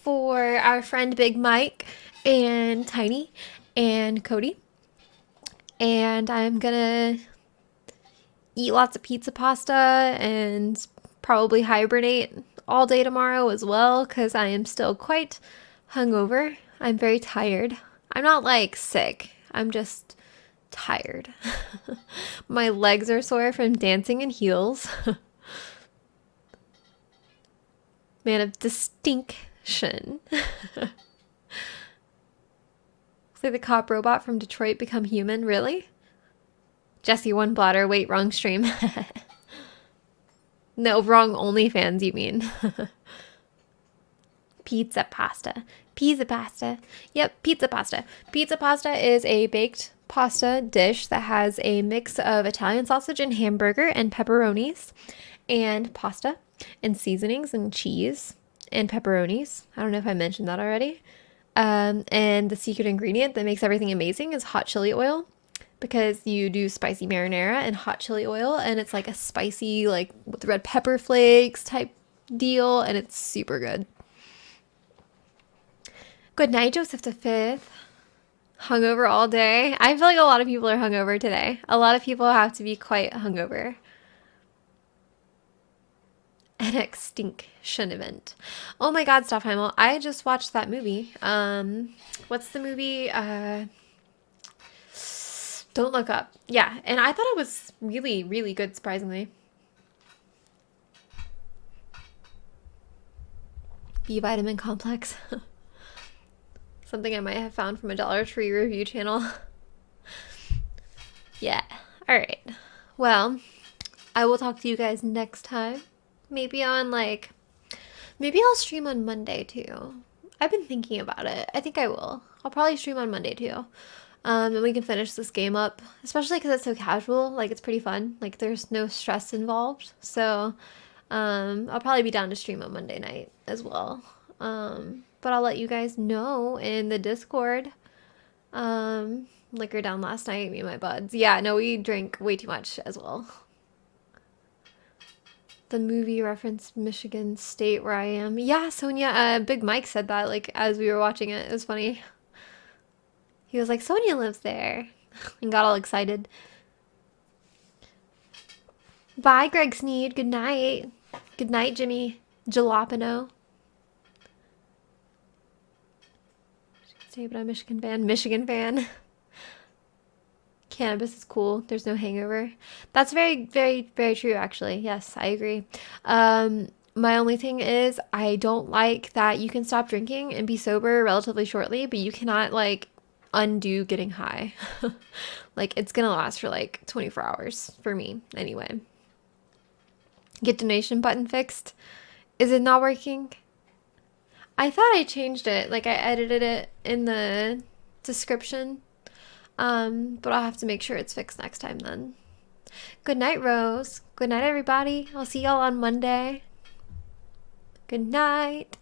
for our friend Big Mike and Tiny and Cody. And I'm gonna eat lots of pizza pasta and probably hibernate all day tomorrow as well because I am still quite hungover. I'm very tired. I'm not like sick. I'm just tired. My legs are sore from dancing in heels. Man of distinction. Looks like the cop robot from Detroit become human. Really? Jesse one bladder. Wait, wrong stream. No, wrong OnlyFans, you mean. Pizza pasta. Pizza pasta. Yep, pizza pasta. Pizza pasta is a baked pasta dish that has a mix of Italian sausage and hamburger and pepperonis and pasta and seasonings and cheese and pepperonis. I don't know if I mentioned that already. And the secret ingredient that makes everything amazing is hot chili oil, because you do spicy marinara and hot chili oil, and it's like a spicy, like with red pepper flakes type deal, and it's super good. Good night, Joseph V. Hungover all day. I feel like a lot of people are hungover today. A lot of people have to be quite hungover. An extinction event. Oh my god, Stoffheimel. I just watched that movie. What's the movie? Don't Look Up. Yeah, and I thought it was really, really good, surprisingly. B vitamin complex. Something I might have found from a Dollar Tree review channel. Yeah. Alright. Well, I will talk to you guys next time. Maybe on like... Maybe I'll stream on Monday too. I've been thinking about it. I think I will. I'll probably stream on Monday too. And we can finish this game up. Especially because it's so casual. Like, it's pretty fun. Like, there's no stress involved. So, I'll probably be down to stream on Monday night as well. But I'll let you guys know in the Discord. Liquor down last night, me and my buds. Yeah, no, we drank way too much as well. The movie referenced Michigan State where I am. Yeah, Sonia, Big Mike said that, like, as we were watching it. It was funny. He was like, Sonia lives there. And got all excited. Bye, Greg Sneed. Good night. Good night, Jimmy Jalapeno. Say, but I'm a Michigan fan. Michigan fan. Cannabis is cool. There's no hangover. That's very, very, very true, actually. Yes, I agree. My only thing is I don't like that you can stop drinking and be sober relatively shortly, but you cannot, like, undo getting high. Like, it's gonna last for, like, 24 hours for me, anyway. Get donation button fixed. Is it not working? I thought I changed it. Like, I edited it in the description. But I'll have to make sure it's fixed next time then. Good night, Rose. Good night, everybody. I'll see y'all on Monday. Good night.